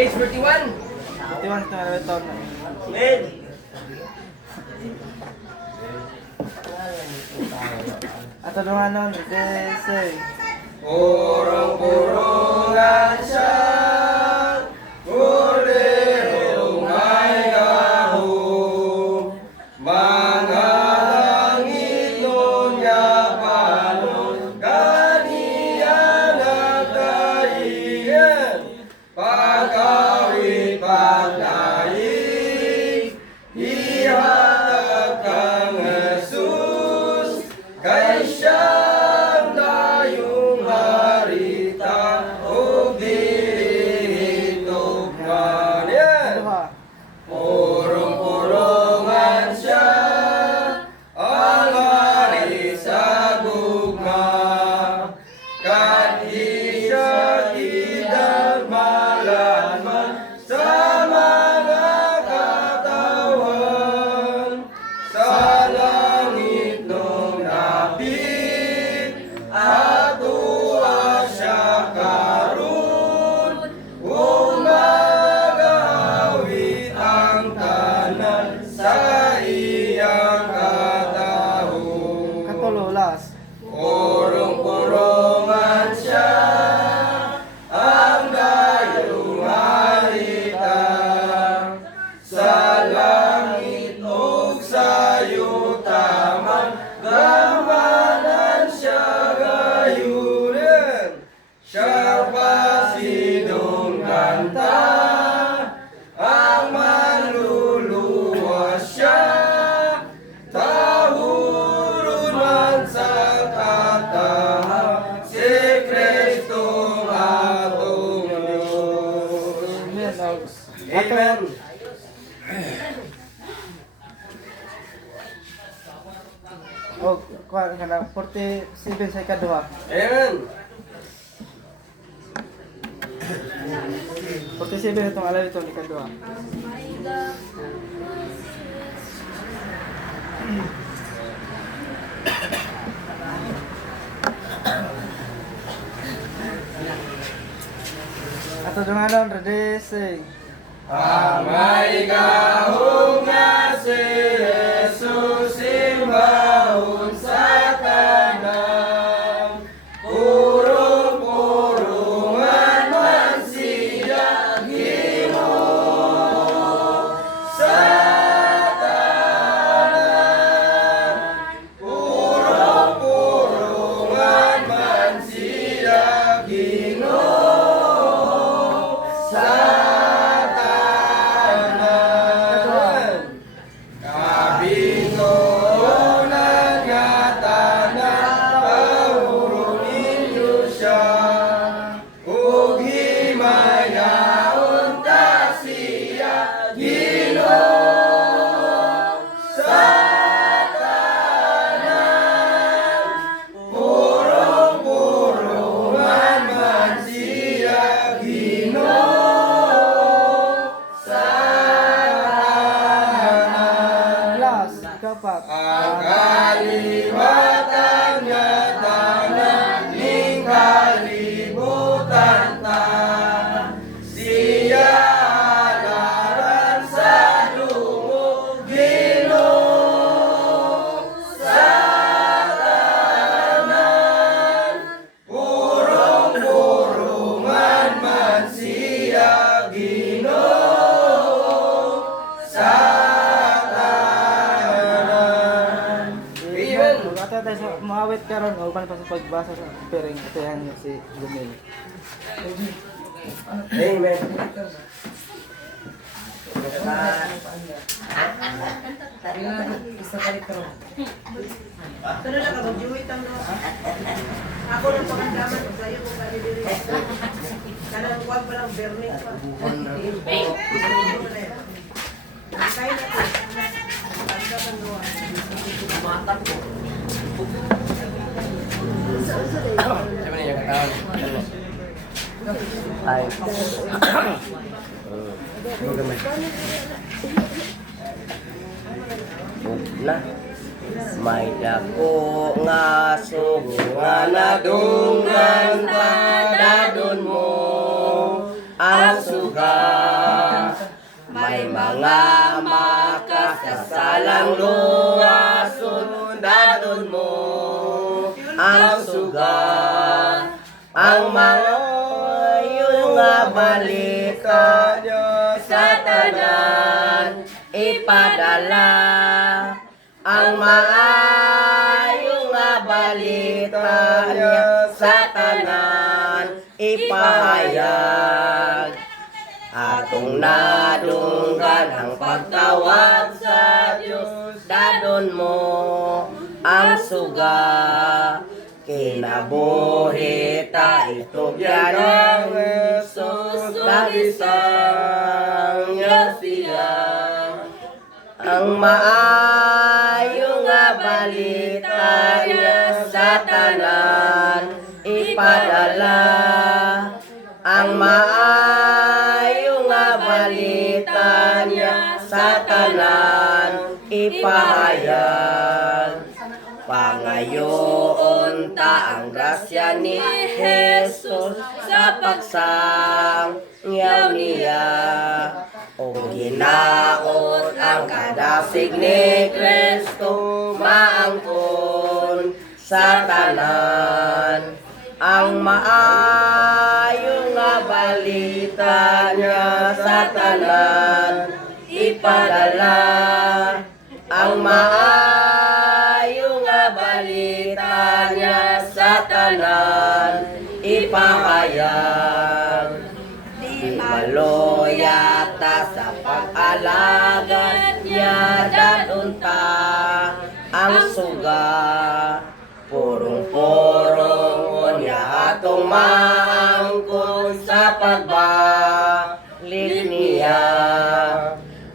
Page 41. 41 na ito. Men. At tulungan nun, say. Purong-purungan siya, kordero may gahong, mga langit nun niya panon, ganyan ang tahiyan, pagkawit pagdaig, ihatag kang Jesus, kay siyang dayong harita o dito man. Yan! Purong-purongan siya, ang hari sa gugma, kat di siya idagmalanman sa mga katawan, sa langit nung napit, at tuwa siya karon, umagawit ang tanan sa iyang katahon. Katulo, last. Purong-purongan siya, ang dayong harita, sa langit o sa yutaman, gamanan siya gayunan, siya pasidong kanta, ang manluluwa siya, tahurun man sa kataha, si Kristo atong Diyos. Amen. O, kuha ka na, 47 sa ikaduha. Amen. 47 itong alay ito ni ikaduha. At tulungan nun, ready, say. Amay gahong nga si Jesus simbahon sa tanan, purong-purungan man siya Ginoo sa tanan, purong-purungan man siya Ginoo sa tanan. Kabingonan nga tanan, pahuro ninyo siya, ug himayaon ta siya Ginoo sa tanan, purong-purungan man siya Ginoo sa tanan. Last, ikapat. Ang kaliwatan nga tanan, ning kalibutan ta, siya alaran sa dungo, Ginoo sa tanan, purong-purungan man siya Ginoo sa tanan. Amen. Magkata tayo sa mahawit karon o pa sa pagbasa sa piring itayan niyo si Gumil. Amen. Ako ng pangandaman ko sa'yo kung kani diri. Kanang kuwan pa ng bernik pa. Kaya na ito. Pangandaman mo. Matak ko. Sabi niya katawan. Ay. Magamay. Na. May dako nga sugo nga nadunggan pa dadon mo, ang suga. May mga makasasalang luha, sundadon mo ang suga. Ang mga yung balita sa tanan ipadala. Ang maayong balita niya sa tanan ipahayag. Atong nadunggan ang pagtawag sa Diyos, dadon mo ang suga. Kinabuhi ta itugyan ng Jesus, lagisang niya siya. Ang maayong balita niya sa tanan ipadala. Ang maayong balita niya sa tanan ipahayag. Pangayoon ta ang grasya ni Jesus sa pagsangyaw niya. O ginaot ang kadasig ni Kristo, maangkon sa tanan. Ang maayong balita niya sa tanan ipadala. Ang maayong balita niya sa tanan ipahayag. Di maloyata sa pag-alagad niya, dadunta ang suga. Purong-purong niya atong maangkon sa pagbalik niya.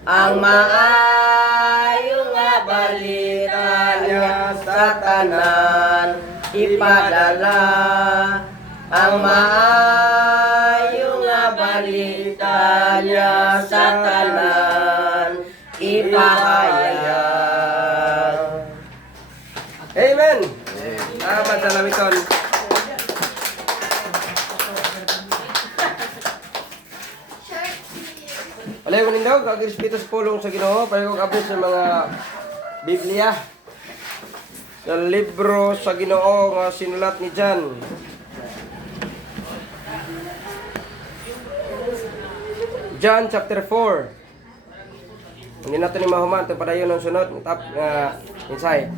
Ang maayong balita niya sa tanan ipadala. Ang maayong balita niya sa tanan ipahayag. Amen. Salamat sa lamiton. Alay ko nindog, kag-respeto sa pulong sa Ginoo, para ko kapit sa mga Biblia. Sa libro sa Ginoo nga sinulat ni John. John chapter 4. Hindi natin ni mahuman, ito padayon ng sunod, insay.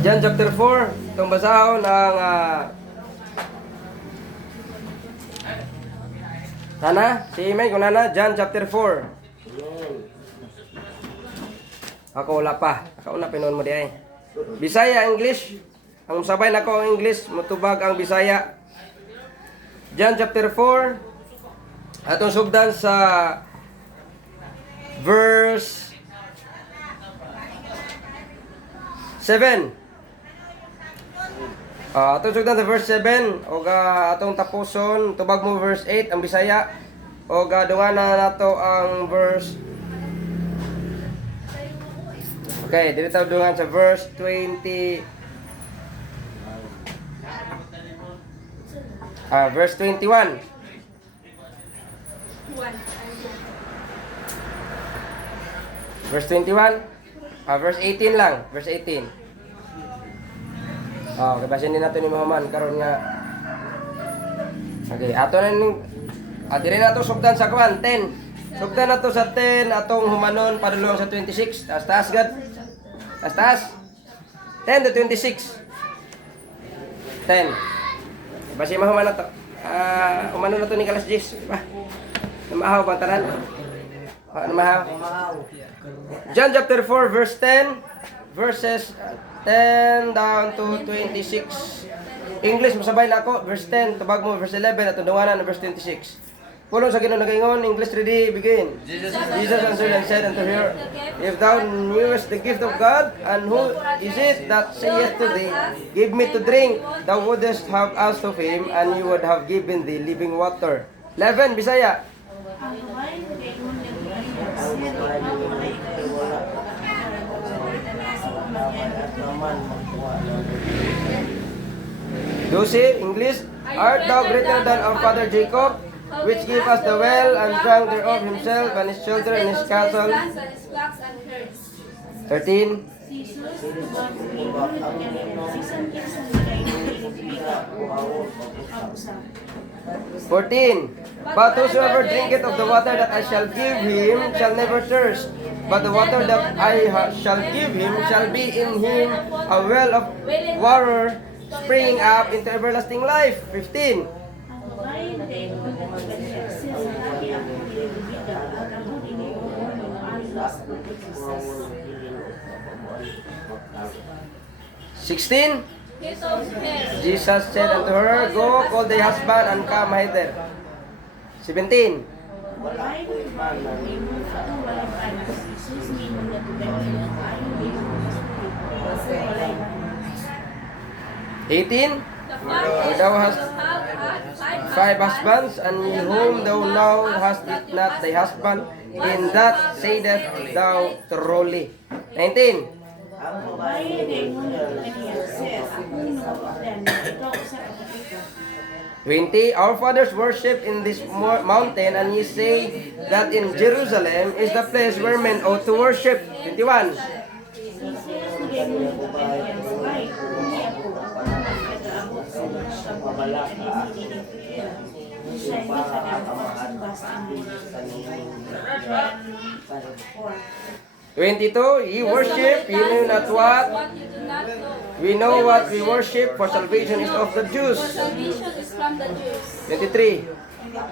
John chapter 4, itong basahon ang Nana, si Imay, kung nana, John chapter 4. Ako wala pa. Ako na pinon mo di ay. Bisaya, English. Ang sabay na ko ang English, mutubag ang Bisaya. John chapter 4. Atong sugdan sa verse 7. Atong sugdan sa verse 7. O atong tapuson, tubag mo verse 8 ang Bisaya. O dungan na nato ang verse. Okay, dito tayo dungan sa verse 20. Verse 21. Verse 21. Verse 18 lang. Verse 18. Kabasin din natin ni Muhammad karon nga. Okay, ato na ning dire na to sugdan sa kwan 10. Sugdan na to sa 10 atong humanon padulong sa 26. Taas gad. Taas. 10 to 26. 10. Basi mahuman na to. Umano na to ni Kalas Jis. Namahaw ba tanan? Namahaw. John chapter 4 verse 10 verses 10 down to 26. English masabay na ako. Verse 10 tubag mo verse 11 at tunduanan na verse 26. Pulong sa Ginoo nagaingon, English ready, begin. Jesus answered and said unto her, If thou knewest the gift of God, and who is it that saith to thee, Give me to drink, thou wouldest have asked of him, and he would have given thee living water. 11, Bisaya. Joseph, English, art thou greater than our father Jacob, which gave us the well and drank thereof himself and his children and his cattle? 13. 14. But whosoever drinketh of the water that I shall give him shall never thirst. But the water that shall give him shall be in him a well of water springing up into everlasting life. 15. Ang babae na kayo magpapagaling siya sa lagi ang pagbibigan at ang hinihingi ng alas ng Jesus. 16. Jesus said unto her, Go, call thy husband and come hither. 17. Babae na babae mo ato walang anak si Jesus ni mo natugaling ang ayaw ni mo sa walay 18. For thou hast 5 husbands, and whom thou now hast not thy husband, in that saidest thou truly. 19. ang babae na kayo magpapagaling siya sa pagbibigan ikaw sa kapatid. 20. Our fathers worship in this mountain, and ye say that in Jerusalem is the place where men ought to worship. 21. Siya 22. Ye worship, ye know not what. We know what we worship, for salvation is of the Jews. Salvation is from the Jews. 23. Kaya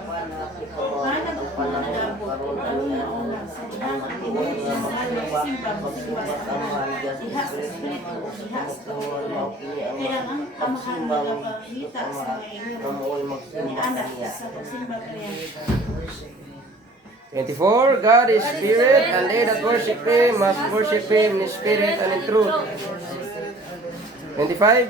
ang amahan magpapakita sa mga ni anak sa pagsimba kaya 24. God is spirit, and they that worship him must worship him in spirit and in truth. 25.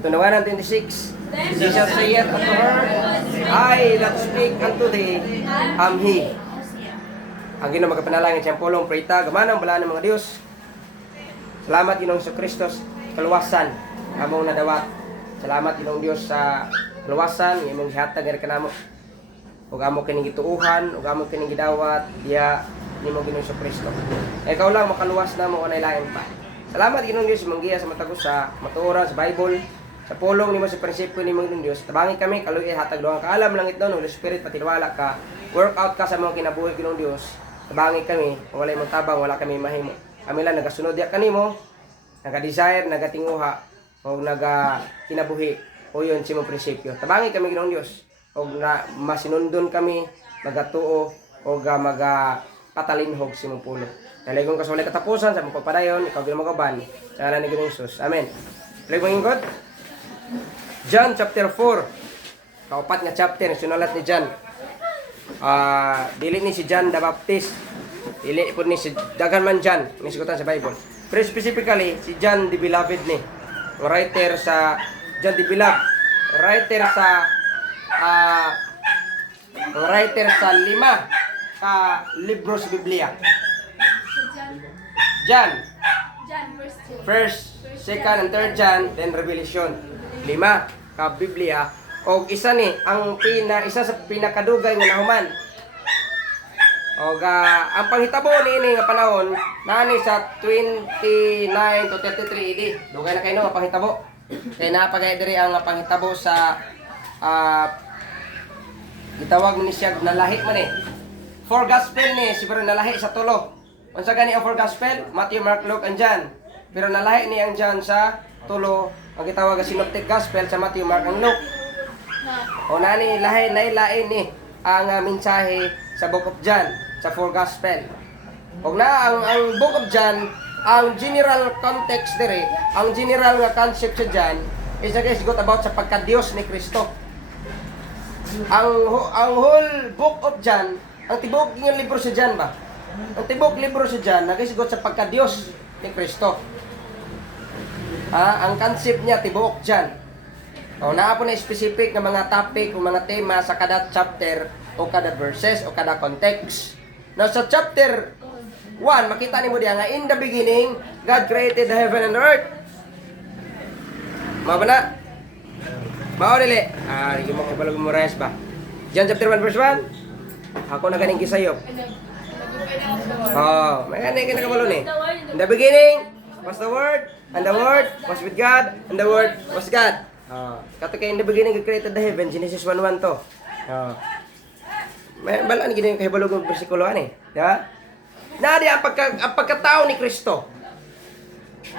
Patunawanan 26. Jesus saith unto her, I that speak unto thee am he. Ang Ginoo magapanalangin siyang pulong prita gamanang bala ng mga Dios. Salamat Ginoong Kristo kaluwasan among nadawat. Salamat Ginoong Dios sa kaluwasan imong gihatag nga kanamo. Ug amo kining gituuhan, ug amo kining gidawat diya nimo Ginoong Kristo. Ikaw lang makaluwas na mo unay lain pa. Salamat Ginoong Dios imong giya sa matagos sa matuoran sa Bible. Sa pulong nimo sa prinsipyo nimo Ginoong Dios. Tabangi kami kaluoy hatag duha kaalam langit daw Holy Spirit patiwala ka. Work out ka sa mga kinabuhi Ginoong Dios. Tabangi kami, kung wala imong tabang, wala kami mahimo. Kami lang nagasunod ya kanimo, naga-desire, nagatinguha, o naga-kinabuhi, o yun si mong prinsipyo. Tabangi kami Ginoong Dios, o na masinundon kami, magatuo, o magpatalinhog si mong pulo. Daligong kasulay katapusan, sa mong pagpadayon, ikaw Ginoong magaban, sa ngalan ni Ginoong Jesus. Amen. Daligong ingkod, John chapter 4, kaupat nga chapter, sinulat ni John. Dili ni si John the Baptist, dili po ni si Dagan man John ni sigutan sa Bible, pero specifically si John the Beloved ni writer sa John the Beloved, writer sa 5 ka libro sa Biblia. John first, second and third John, then Revelation. 5 ka Biblia. Og isa ni ang isa sa pinakadugay nga nahuman. Og ang panghitabo niini nga panahon nani sa 29 to 33 AD. Dugay na kay no ang panghitabo. Kay napagay diri ang panghitabo sa gitawag ni siya nalahi man eh. Four gospel ni siguro nalahi sa tulo. Unsa gani ang four gospel? Matthew, Mark, Luke and John. Pero nalahi ni ang John sa tulo. Ang gitawag nga synoptic gospel sa Matthew, Mark and Luke. O nani lain ni ang mensahe sa Book of John, sa four gospel. Og na ang Book of John, ang general context dire, ang general nga concept sa John is got about sa pagka-Dios ni Kristo. Ang whole Book of John, ang tibok ng libro sa John ba? Ang tibok libro sa John nagasigot sa pagka-Dios ni Kristo. Ang concept niya tibok John. O naa po na specific nga mga topic o mga tema sa kada chapter o kada verses o kada context. Now sa chapter 1, makita nimo diha nga in the beginning God created the heaven and the earth. Mao ba na? Mao dili. Yung mga ibalog memorize ba? John chapter 1 verse 1. Ako na ganing kisayop. Oh, may ganay ka nakabalo ni. In the beginning was the Word, and the Word was with God, and the Word was God. Kato kay in the beginning God created the heaven, Genesis 1:1 to. May balaan gini kay balog ng bersikulo ani, di ba? Nadi ang pagkatao ni Kristo.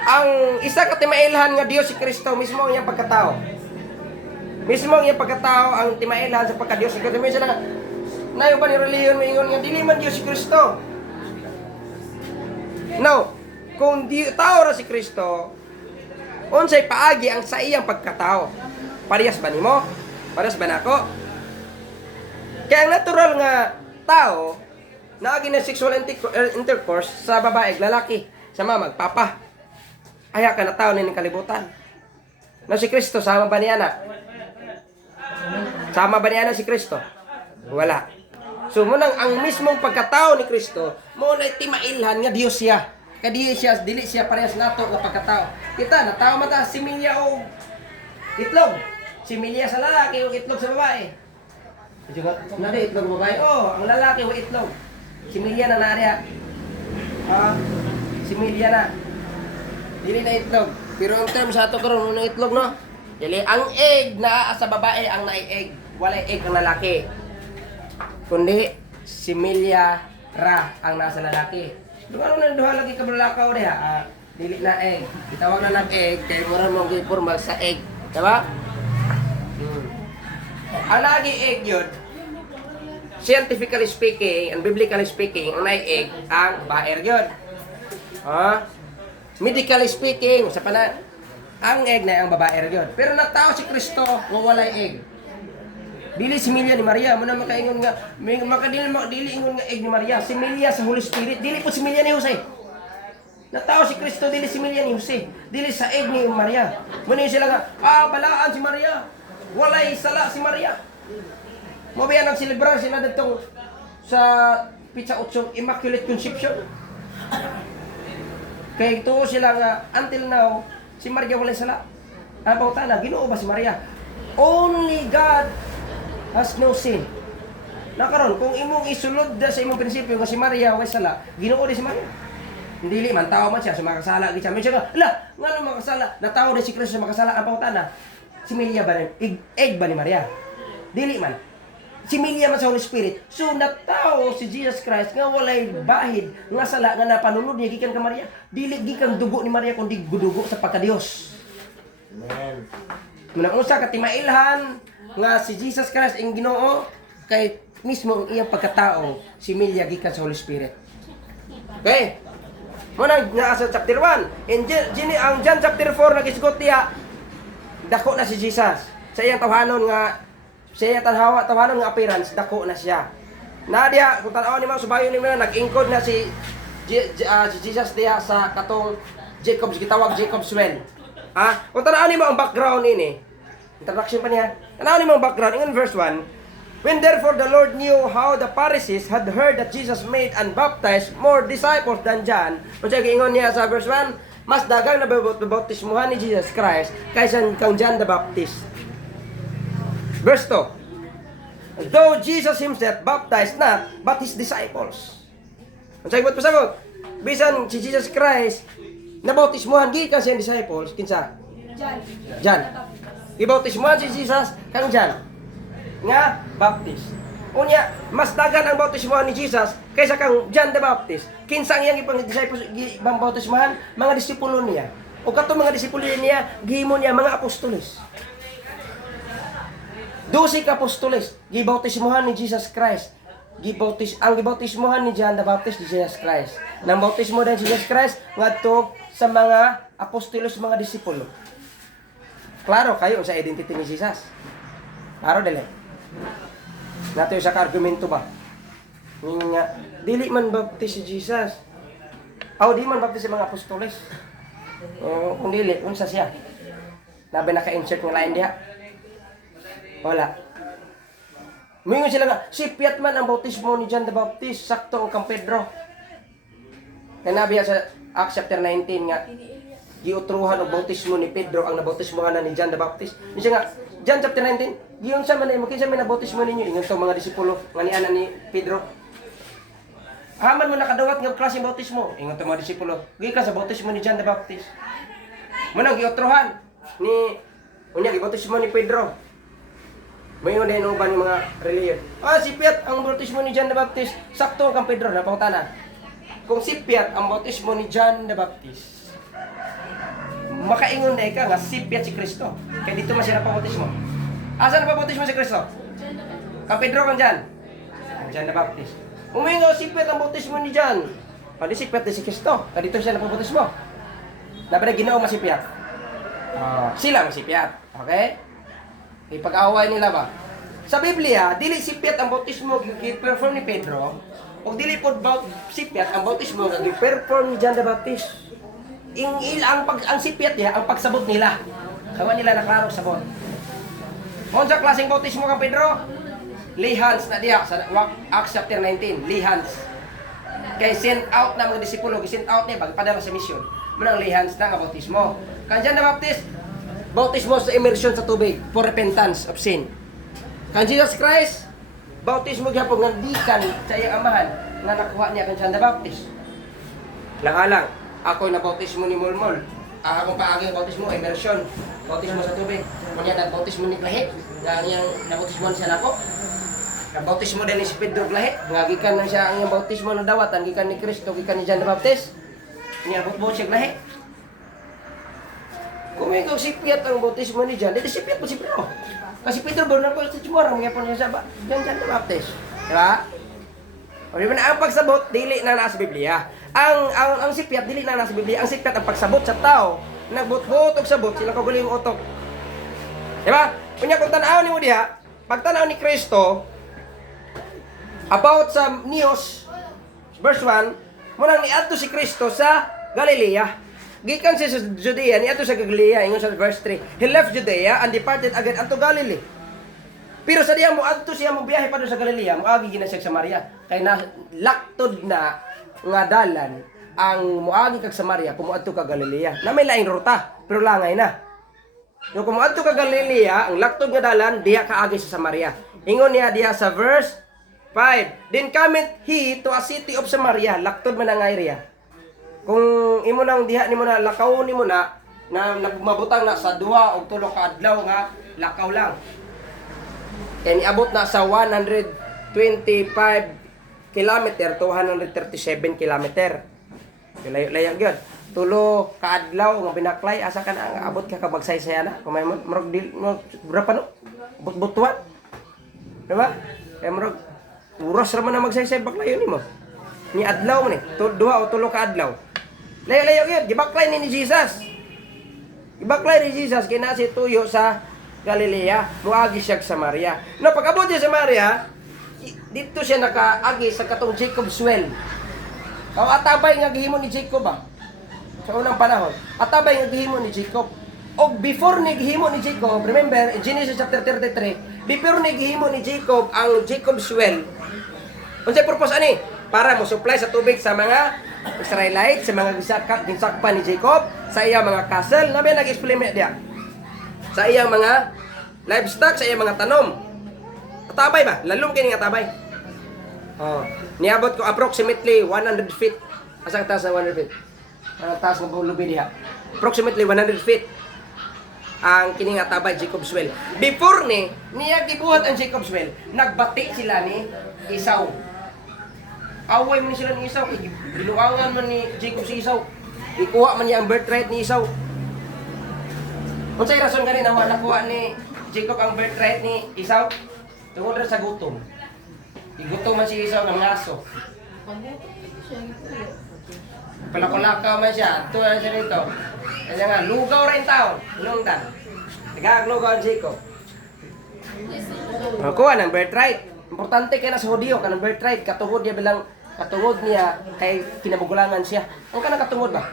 Ang isa ka timailhan nga Dios si Kristo mismo ang iyang pagkatao. Mismo ang iyang pagkatao ang timailhan sa pagka-Dios si Kristo. Minsan na nayo ba ni reliyon moingon nga dili man Dios si Kristo. No, kung tao ra si Kristo, unsay paagi ang sa iyang pagkatao? Parehas ba nimo? Parehas ba nako? Kaya ang natural nga tao naagi na sexual intercourse sa babae lalaki sa magpapa. Aya ka na tao ning kalibutan. Na si Kristo sama ba niya na? Sama ba niya na si Kristo? Wala. So munang ang mismong pagkatao ni Kristo mo na timailhan nga Dios siya. Kadi siya dili siya parehas nato nga pagkatao. Kita na tao mata similya o itlog. Similya sa lalaki o itlog sa babae. Nari itlog babae. Oh, ang lalaki o itlog. Similya na nariya. Similya na. Dili na itlog. Pero ang term sa ato karon ng itlog no. Dili ang egg na sa babae ang naay egg. Wala egg ang lalaki. Kundi similya ra ang nasa lalaki. Duha na duha lagi ka balakaw diha. Dili na egg. Gitawag na nag egg kay mura mo giporma sa egg, diba? Ang lagi egg yun, scientifically speaking and biblically speaking, ang naay egg ang baer yun. Medically speaking, sa pana ang egg na ang babaer yun. Pero natao si Kristo nga walay egg. Dili similya ni Maria, mo na makaingon nga, dili ingon nga egg ni Maria, similya sa Holy Spirit, dili po similya ni Jose. Natao si Kristo, dili similya ni Jose, dili sa egg ni Maria. Muna sila nga, balaan si Maria, walay sala si Maria. Mo ba yan ang celebrar sila dito sa Pizza 8 Immaculate Conception? Kaya ito sila nga, until now, si Maria walay sala. Ang pautana, Ginoo ba si Maria? Only God has no sin. Nakaroon, kung imong isulod sa imong prinsipyo nga si Maria way sala, Ginoo di si Maria. Dili man tao man siya sumakasala gid siya. Minsan ka, ngano makasala? Natawo di si Kristo makasala ang pautana. Si Maria ba egg ba ni Maria? Dili man. Si Maria man sa Holy Spirit. So natawo si Jesus Christ nga walay bahid nga sala nga napanunod niya gikan ka Maria. Dili gikan dugo ni Maria kundi dugo sa pagka-Dios. Amen. Muna usa ka timailhan nga si Jesus Christ ang Ginoo kay mismo ang iyang pagkatao si Maria gikan sa Holy Spirit. Okay? Muna nga sa chapter 1. Ang John chapter 4 nagisgot niya dako na si Jesus. Sa iyang tawhanon nga tawhanon nga appearance dako na siya. Nadia kung tan-aw ni mo subayon ni mo nag-ingkod na si Jesus diha sa katong Jacob's gitawag Jacob's well. Kung tan-aw ni mo ang background ini. Introduction pa niya. Tan-aw ni mo ang background in verse 1. When therefore the Lord knew how the Pharisees had heard that Jesus made and baptized more disciples than John, kung giingon niya sa verse 1, mas dagang na bautismuhan ni Jesus Christ kaysa kang John the Baptist. Verse 2, though Jesus himself baptized not, but his disciples. Kung sagot pasagot, bisan si Jesus Christ nabautismuhan gikan siyang disciples, kinsa? John. Gibautismuhan si Jesus kang John nga Baptist. Unya, mas dagan ang bautismuhan ni Jesus kaysa kang John the Baptist. Kinsa ang iyang ipang disciples ibang bautismuhan? Mga disipulo niya. O katong mga disipulo niya, gihimo niya mga apostoles. 12 ka apostoles gibautismuhan ni Jesus Christ. Ang gibautismuhan ni John the Baptist ni Jesus Christ. Nang bautismo din si Jesus Christ ngadto sa mga apostoles, mga disipulo. Klaro kayo sa identity ni Jesus. Klaro dali. Nato sa argumento ba? Nga dili man baptis si Jesus. Di man baptis si mga apostoles. Kung dili unsa siya? Labi naka-insert ng lain diha. Wala. Mingon sila nga, sipyat man ang bautismo ni John the Baptist, sakto ang kang Pedro. Kaya nabiya sa Acts chapter 19 nga, giutruhan ang bautismo ni Pedro ang nabautismohan na ni John the Baptist. Siya nga, John chapter 19, giyon sa man ay kinsa may nabautismo ninyo, ingon to mga disipulo nga niana ni Pedro. Haman mo nakadawat nga klase bautismo, ingon to mga disipulo, gikan sa bautismo ni John the Baptist. Manang giutruhan ni unya gibautismo ni Pedro. Mayon din uban ng mga reliyon. Si Piat ang bautismo ni John the Baptist, sakto kang Pedro na pangutana. Kung si Piat ang bautismo ni John the Baptist, makaingon na ka nga si Piat si Kristo. Kaya dito man siya napabautismo. Asa napabautismo si Kristo? Kang Pedro kang John? John the Baptist. Umingo si Piat ang bautismo ni John. Pwede si Piat si Kristo. Kaya dito siya napabautismo. Dapat na ginoo mo si Piat. Sila si Piat. Okay? Ipag-away nila ba? Sa Biblia, dili si Piat ang bautismo gi-perform ni Pedro, o dili pod si Piat ang bautismo nga gi-perform ni John the Baptist. Ang si Piat niya ang pagsabot nila. Kawa nila naklaro sabot. Kung sa klaseng bautismo kang Pedro, lihans na diha sa Acts chapter 19, lihans. Kay send out na mga disipulo, send out niya padala sa mission. Munang lihans na nga bautismo. Kang John the Baptist, bautismo sa immersion sa tubig for repentance of sin. Kang Jesus Christ, bautismo gyapon nga gikan sa iyang amahan nga nakuha niya kang John the Baptist. Lang-alang, ako na bautismo ni Mulmol. Akong paagi bautismo immersion, bautismo sa tubig. Kunya nagbautismo ni Clahe, nga iyang nabautismo siya nako. Nabautismo din ni si Pedro Clahe, nga gikan na siya ang iyang bautismo na dawatan gikan ni Kristo, gikan ni John the Baptist. Niya butbot siya Clahe. Kung may si Piat ang bautismo ni John, dito si Piat po si Pedro. Kasi Pedro doon na po sa Chimora, mga po niya sa John the Baptist. Diba? O di ba na ang pagsabot, dili na nasa Biblia. Ang si Piat, dili na nasa Biblia. Ang si Piat ang pagsabot sa tao, nagbut-but og sabot, sila kaguling utok. Diba? Kunya kung tanaw ni mo diha, pag tanaw ni Kristo, about sa News, verse 1, munang niadto si Kristo sa Galilea. Gikan siya sa Judea, niadto sa Galilea, ingon sa verse 3. He left Judea and departed again unto Galilee. Pero sa diya mo adto siya mo biyahe pa sa Galilea, moagi gina siya sa Samaria. Kay na laktod na nga dalan ang moagi kag Samaria kung moadto ka Galilea. Na may laing ruta, pero langay na. Yung kung moadto ka Galilea, ang laktod nga dalan diha kaagi sa Samaria. Ingon niya diha sa verse 5. Then cometh he to a city of Samaria, laktod man ang area. Kung imo nang diha nimo na lakaw nimo na nagmabutang na sa 2 o 3 ka adlaw nga lakaw lang. Kaya niabot na sa 125 kilometer to 137 kilometer. Layo-layo gyud. 3 ka adlaw nga binaklay asa ka na abot ka kabagsaysay na. Kung may murag berapa no? Butbutuan. Diba? Kaya murag uras ra man na magsaysay baklayo nimo. Ni adlaw man 2 o 3 ka adlaw. Layo-layo yun, gibaklay ni Jesus. Gibaklay ni Jesus, kinasi tuyo sa Galilea, muagi siya sa Samaria. No, pag-abot siya sa Samaria, dito siya nakaagi sa katong Jacob's well. Ang atabay nga gihimo ni Jacob sa unang panahon. Atabay nga gihimo ni Jacob. O before ni gihimo ni Jacob, remember, in Genesis chapter 33, before ni gihimo ni Jacob ang Jacob's well, unsay purpose ani? Para mo supply sa tubig sa mga Israelite, sa mga ginsakpan ni Jacob, sa iyang mga castle, nabi nag-explain diya. Sa iyang mga livestock, sa iyang mga tanom. Atabay ba? Lalong kini nga tabay. Niabot ko approximately 100 feet. Asang taas na 100 feet? Ang taas ng lubi diha. Approximately 100 feet. Ang kini nga tabay Jacob's well. Before niya gibuhat ang Jacob's well, nagbati sila ni Esau. Away man sila ni Esau, binuangan man ni Jacob si Esau. Ikuha man niya ang birthright ni Esau. Unsay rason gani na nakuha ni Jacob ang birthright ni Esau? Tungod ra sa gutom. Igutom man si Esau ng aso. Palakolaka man siya, tuwa siya dito. Kaya nga, lugaw rin taon, nungdan. Nagaglugaw ang Jacob. Kuha ng birthright. Importante kaya na sa Hudiyo, kanang birthright, katungod niya bilang, katungod niya kay kinabugulangan siya. Ang kanang katungod ba?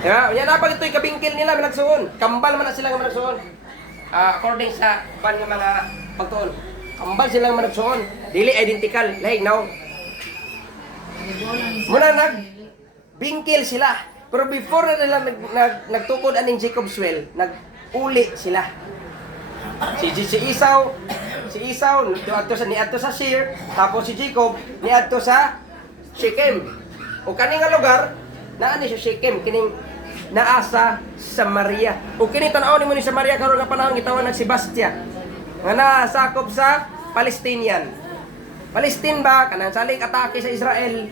Diba? Yan na pag ito'y kabingkil nila managsuon. Kambal man na sila nga managsuon. According sa ban nga mga pagtuon. Kambal silang managsuon. Dili identical. Like now. Muna bingkil sila. Pero before na nila nagtukod aning Jacob's well, nag-uli sila. Si Esau niadto sa Seir, tapos si Jacob niadto sa Shechem. O kani nga lugar, naa ni sa Shechem, kining naa sa Samaria. O kini tan-aw nimo ni Samaria karon nga panahon gitawag nag Sebastia. Nga nasakop sa Palestinian. Palestine ba kanang saling atake sa Israel.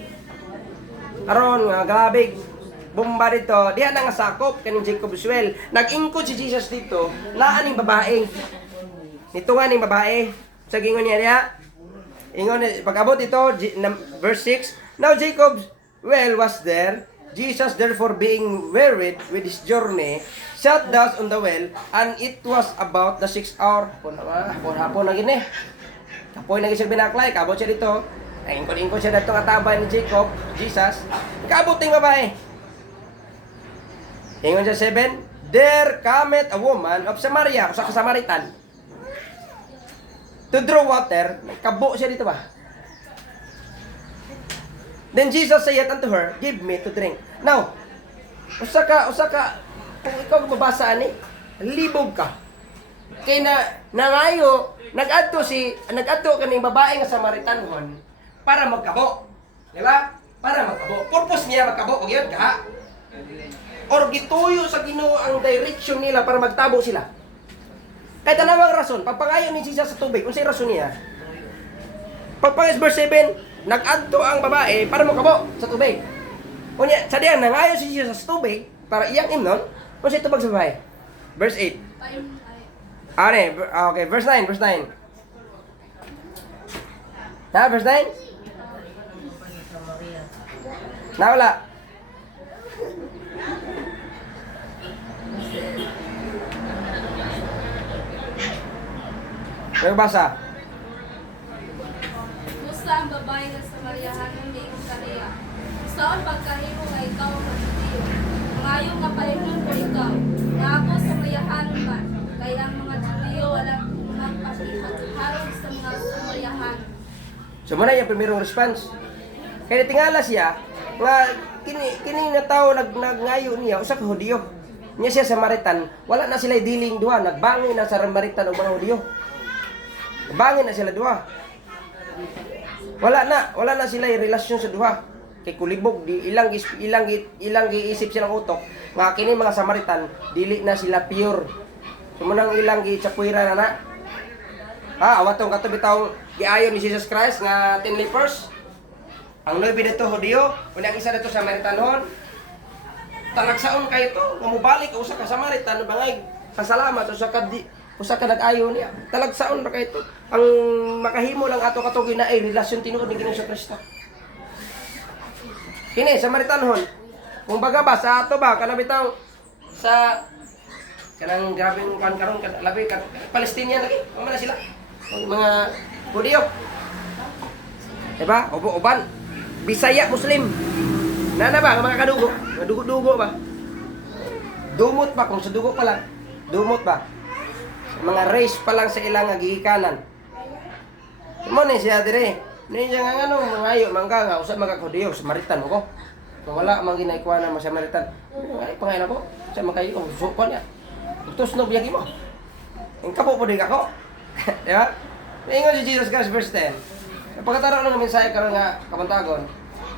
Aron nga grabe bomba dito, diha na nga sakop kaning Jacob's well. Nag-ingkod si Jesus dito, naa ning babae. Nito nga ning babae. Sa gingon niya diha. Ingon pag-abot ito verse 6. Now Jacob's well was there. Jesus therefore being wearied with his journey, sat down on the well, and it was about the 6th hour. Hapon na gini. Kapoy na siya binaklay, kabot siya dito. Ay ingkod siya dito katabay ni Jacob, Jesus. Kabot ning babae. Ingon sa 7, there cometh a woman of Samaria, usa ka Samaritan, to draw water. Kabo siya dito ba? Then Jesus said unto her, give me to drink. Now, usa ka, kung ikaw mabasa ani, libog ka. Kay nangayo, nag-adto kaning babae nga Samaritanhon para magkabo. Di ba? Para magkabo. Purpose niya magkabo, og yun ka. Or gituyo sa Ginoo ang direction nila para magtabo sila. Kahit anong rason, pagpangayo ni Jesus sa tubig, unsay rason niya? Pagpangis verse 7, nag-adto ang babae para makabo sa tubig. Unya, sa diyan nangayo si Jesus sa tubig para iyang imnon, unsay tubag sa babae? Verse 8. Okay, verse 9. Na, verse 9? Nawala. Nagbasa. Musta ang babae nga sa Mariahanon ni Isaiah. Saan pagkahimo nga ikaw sa Judio? Ngayon nga pahinon ko ikaw. Nga ako sa Mariahanon man. Kaya ang mga Judio walang magpasiharong sa mga Samariahanon. So muna yung primerong response. Kaya tingala siya nga kini na tao nagngayo niya usa ka Hudiyo. Niya siya Samaritan, wala na sila dealing duha, nagbangin na sa Samaritan og mga Hudiyo. Bangin na sila duha. Wala na sila relasyon sa duha. Kay kulibog di ilang giisip silang utok. Nga kini mga Samaritan, dili na sila pure. Sumunang ilang gichapuira na. Awatong kato bitaw giayon ni Jesus Christ nga 10 lepers. Ang 9 dito Hudiyo, unya isa dito Samaritanhon. Talagsaon kayo to, nga mobalik usa ka Samaritan bangay pasalamat usa ka nag-ayo niya. Talagsaon ra kay to. Ang makahimo lang ato katugi na ay relasyon tinuod ni Ginoo sa Kristo. Kini Samaritanhon. Kung baga ba sa ato ba kana bitaw sa kanang grabeng karon labi ka Palestinian lagi. Amo na sila. Mga Hudiyo. Diba? Uban. Bisaya Muslim. Nana ba mga kadugo? Dugo ba? Dumot ba kung sa dugo pa lang? Dumot ba? Mga race pa lang sa ilang gihikanan. Mo ni siya dire. Niya nga ano mangayo mangga nga usa magakahudiyo Samaritan mo ko. Kung wala man ginaikuha na mga Samaritan. Ay pangayon ako. Sa makayo ko suko niya. Utos no biyagi mo. Ang kapo po di ako. Di ba? Ingon si Jesus Christ verse 10. Pagkataro ng mensahe karon nga kabantagon.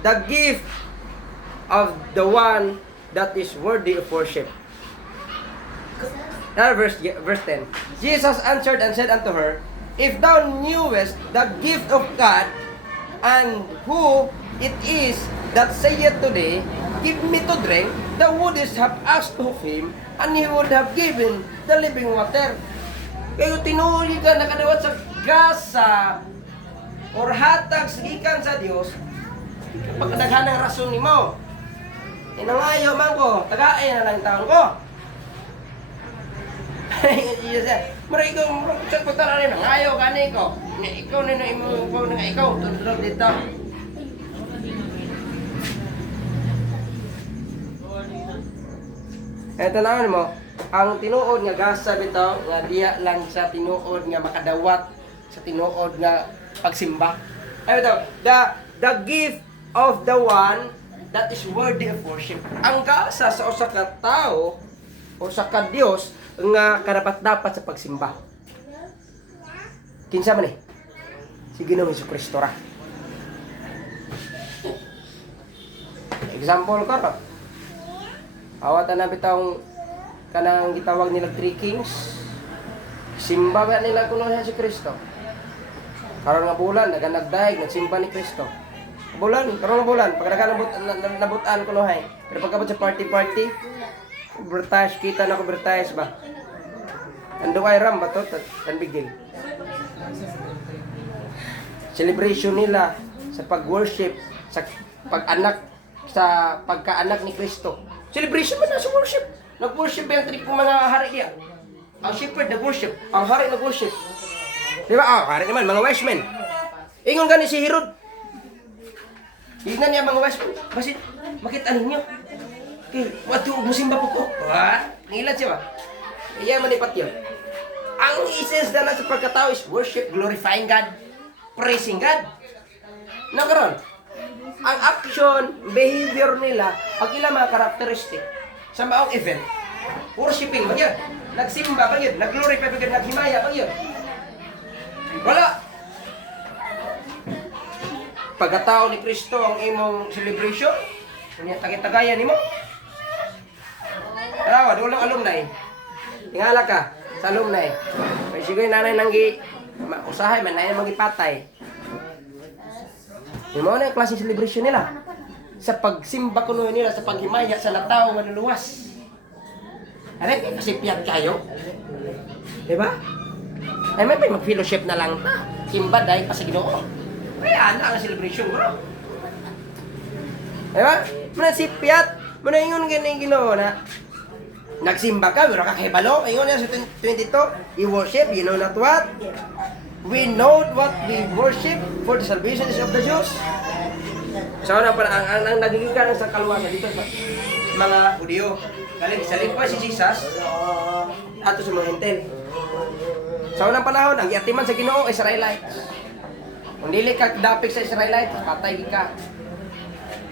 The gift of the one that is worthy of worship. Verse 10. Jesus answered and said unto her, if thou knewest the gift of God, and who it is that saith today, give me to drink, thou wouldest have asked of him, and he would have given the living water. Kayo tinuloy ka nakadawat sa gasa or hatag sa gikan sa Dios, pagkadaghanang rason nimo. Inangayo man ko, tagaay na lang taon ko. Mara ikaw, sa pagtara rin, nangayo ka na ikaw. Ikaw na ikaw, tutulog dito. Kaya tanawin mo, ang tinuod nga gasa bitaw nga diya lang sa tinuod nga makadawat sa tinuod nga pagsimba. Ay bitaw, the gift of the one that is worthy of worship. Ang gasa sa usa ka tao o sa ka Dios nga karapat-dapat sa pagsimba. Kinsa man si Ginoong Jesucristo ra. Example ka ra. Awatan na bitawng kanang gitawag nila Three Kings. Simba ba nila kuno si Kristo? Karon nga bulan nagdaig nagsimba ni Kristo. Bulan, karon nga bulan pagka nabutan kuno hay. Pero pagkabot sa party, bertas kita na ko bertas ba. Ando kay ram bato tan bigil. Celebration nila sa pag-worship, sa pag-anak, sa pagkaanak ni Kristo. Celebration man na sa worship. Nag-worship ba yung trip ng mga hari niya? Ang shepherd nag-worship, ang hari nag-worship. Di ba? Hari naman, mga wise men. Ingon gani si Herod. Tingnan niya mga wise men. Basit, makita ninyo. Okay, wato, musimba po ko. Ngilat siya ba? Iya manipat yun. Ang essence na sa pagkatao is worship, glorifying God, praising God. Nakaroon, ang action, behavior nila, ang ilang mga characteristic sa maong event, worshiping ba yun? Nagsimba ba yun? Nag-glorify ba yun? Naghimaya ba yun? Wala! Pagkatao ni Kristo ang imong celebration, kunya tagay-tagayan ni mo. Tarawa, dulang alumni. Tingala ka sa alumni. May siguro yung nanay nanggi usahay man nanay magipatay. Yung mga na yung klaseng celebration nila. Sa pagsimba kuno nila, sa paghimaya sa natao manluluwas. Ano kasi piyat kayo? Diba? Ay may mag-fellowship na lang ta. Simba dahil pa sa Ginoo. Kaya ana ang celebration bro. Diba? Muna si piyat, muna ingon ganyan Ginoo na nagsimba ka, pero kakibalo. Ingon niya sa 22, you worship, you know not what? We know what we worship for the salvation of the Jews. So na para ang nagigikan sa kaluwasan dito sa mga Hudyo. Galing sa lingkwa si Jesus ato sa mga Hentil. Sa unang panahon, ang giatiman sa Ginoo ay Israelites. Kung dili ka dapik sa Israelites, patay ka.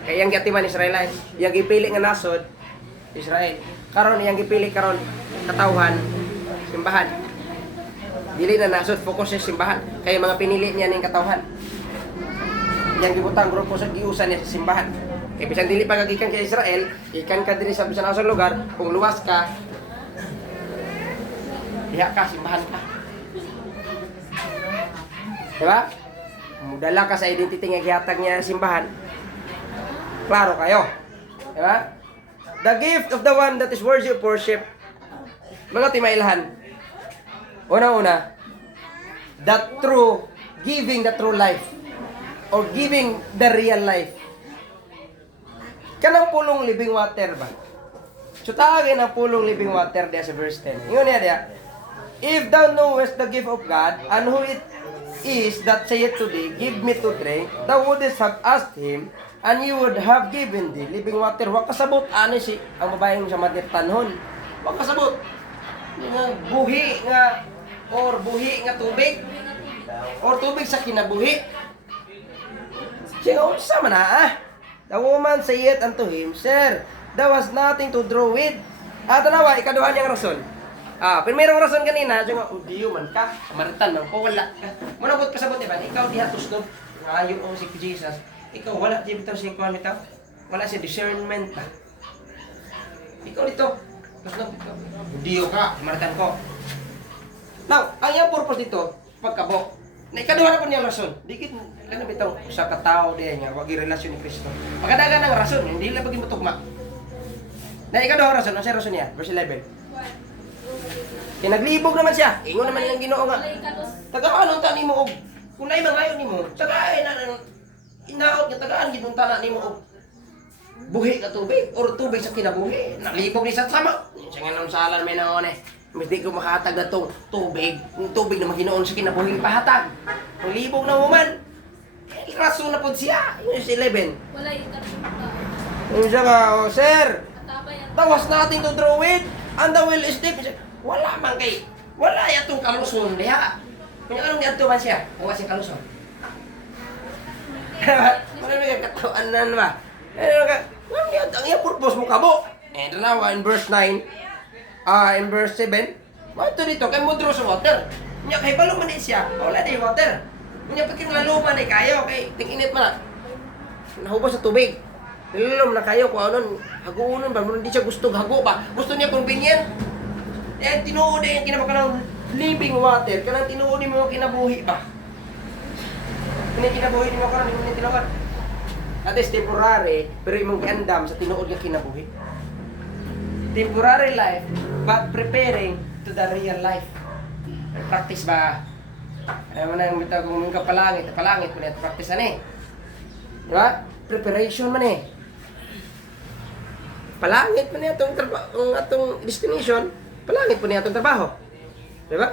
Kaya ang giatiman ni Israelites, yang gipili nga nasod Israel. Karon yang gipili karon katawhan simbahan. Dili na nasod focus sa simbahan kay mga pinili niya ning katawhan. Yang gibutang grupo sa giusan niya sa simbahan. Kay bisan dili pa kagikan kay Israel, ikan ka diri sa bisan asang lugar, kung luwas ka, diha ka simbahan ka. Diba? Mudala ka sa identity nga gihatag niya sa simbahan. Klaro kayo. Diba? The gift of the one that is worthy of worship. Mga timailhan. Una-una, giving the true life. Or giving the real life. Kanang pulong living water ba? So taagin ang pulong living water diya sa verse 10. Yun niya diya. If thou knowest the gift of God, and who it is that saith to thee, give me to drink, thou wouldest have asked him, and he would have given thee living water. Wa kasabot ani si ang babaeng sa matirtanhon. Wa kasabot. Nga buhi nga or buhi nga tubig or tubig sa kinabuhi. Siya unsa man The woman said unto him, Sir, there was nothing to draw with. Tanawa, ikaduhan niyang rason. Primerong rason kanina, siya nga, Udiyo man ka, kamaritan man ko, wala ka. Manabot kasabot niya ba, ikaw dihatos no, ngayon o si Jesus, ikaw wala, di bitaw siya kuhan bitaw, wala siya discernment ba. Ikaw dito, Udiyo ka, kamaritan ko. Now, ang iyang purpose dito, pagkabok, na ikaduha na po niyang rason, dikit, ano bitaw, sa katao diya niya, wag relasyon ni Kristo. Pagkadagan ng rason, hindi lang paging matugma. Na ikaduha rason, ano siya rason niya? Verse 11. Kinaglibog naman siya. Ingon naman nilang Ginoo nga. Tagaan ta nimo og kung naay mangayon nimo. Tagaan na inaot nga tagaan gid tana nimo og buhi ka tubig or tubig sa kinabuhi. Naglibog ni sa sama. Siya nga nang salan may naon Mas di ko makahatag na tong tubig. Yung tubig na maginoon sa kinabuhi pahatag. Ang libog na woman. Rason na pod siya. Yung 11. Wala yung Yung siya ka, Sir. Katabay ang Tawas natin to draw it. And the will is deep. Wala man kay. Wala yatong kaluson diha. Kung anong niadto man siya? Wala siya kaluson. Wala may katuanan ba? Wala ang iya purpose mo kabo. And now in verse 9, in verse 7, ito dito kay mo draw sa water. Nya kay balo man siya. Wala di water. Nya pagkin laluman ni kayo kay ting-init man. Nahubos sa tubig. Nilulom na kayo kung ano, haguunan ba? Hindi siya gusto hago ba? Gusto niya convenient. Eh, tinuod yung kinabaka ng living water. Kanang tinuod mo kinabuhi ba? Kinabuhi mo ka rin, hindi tinuod. At least temporary, pero imong giandam sa tinuod nga kinabuhi. Temporary life, but preparing to the real life. Practice ba? Ano man ang mitag kung ka palangit ko na practice ani. Di ba? Preparation man eh. Palangit man atong trabaho, ang atong destination, palangit po niya atong trabaho. Di ba?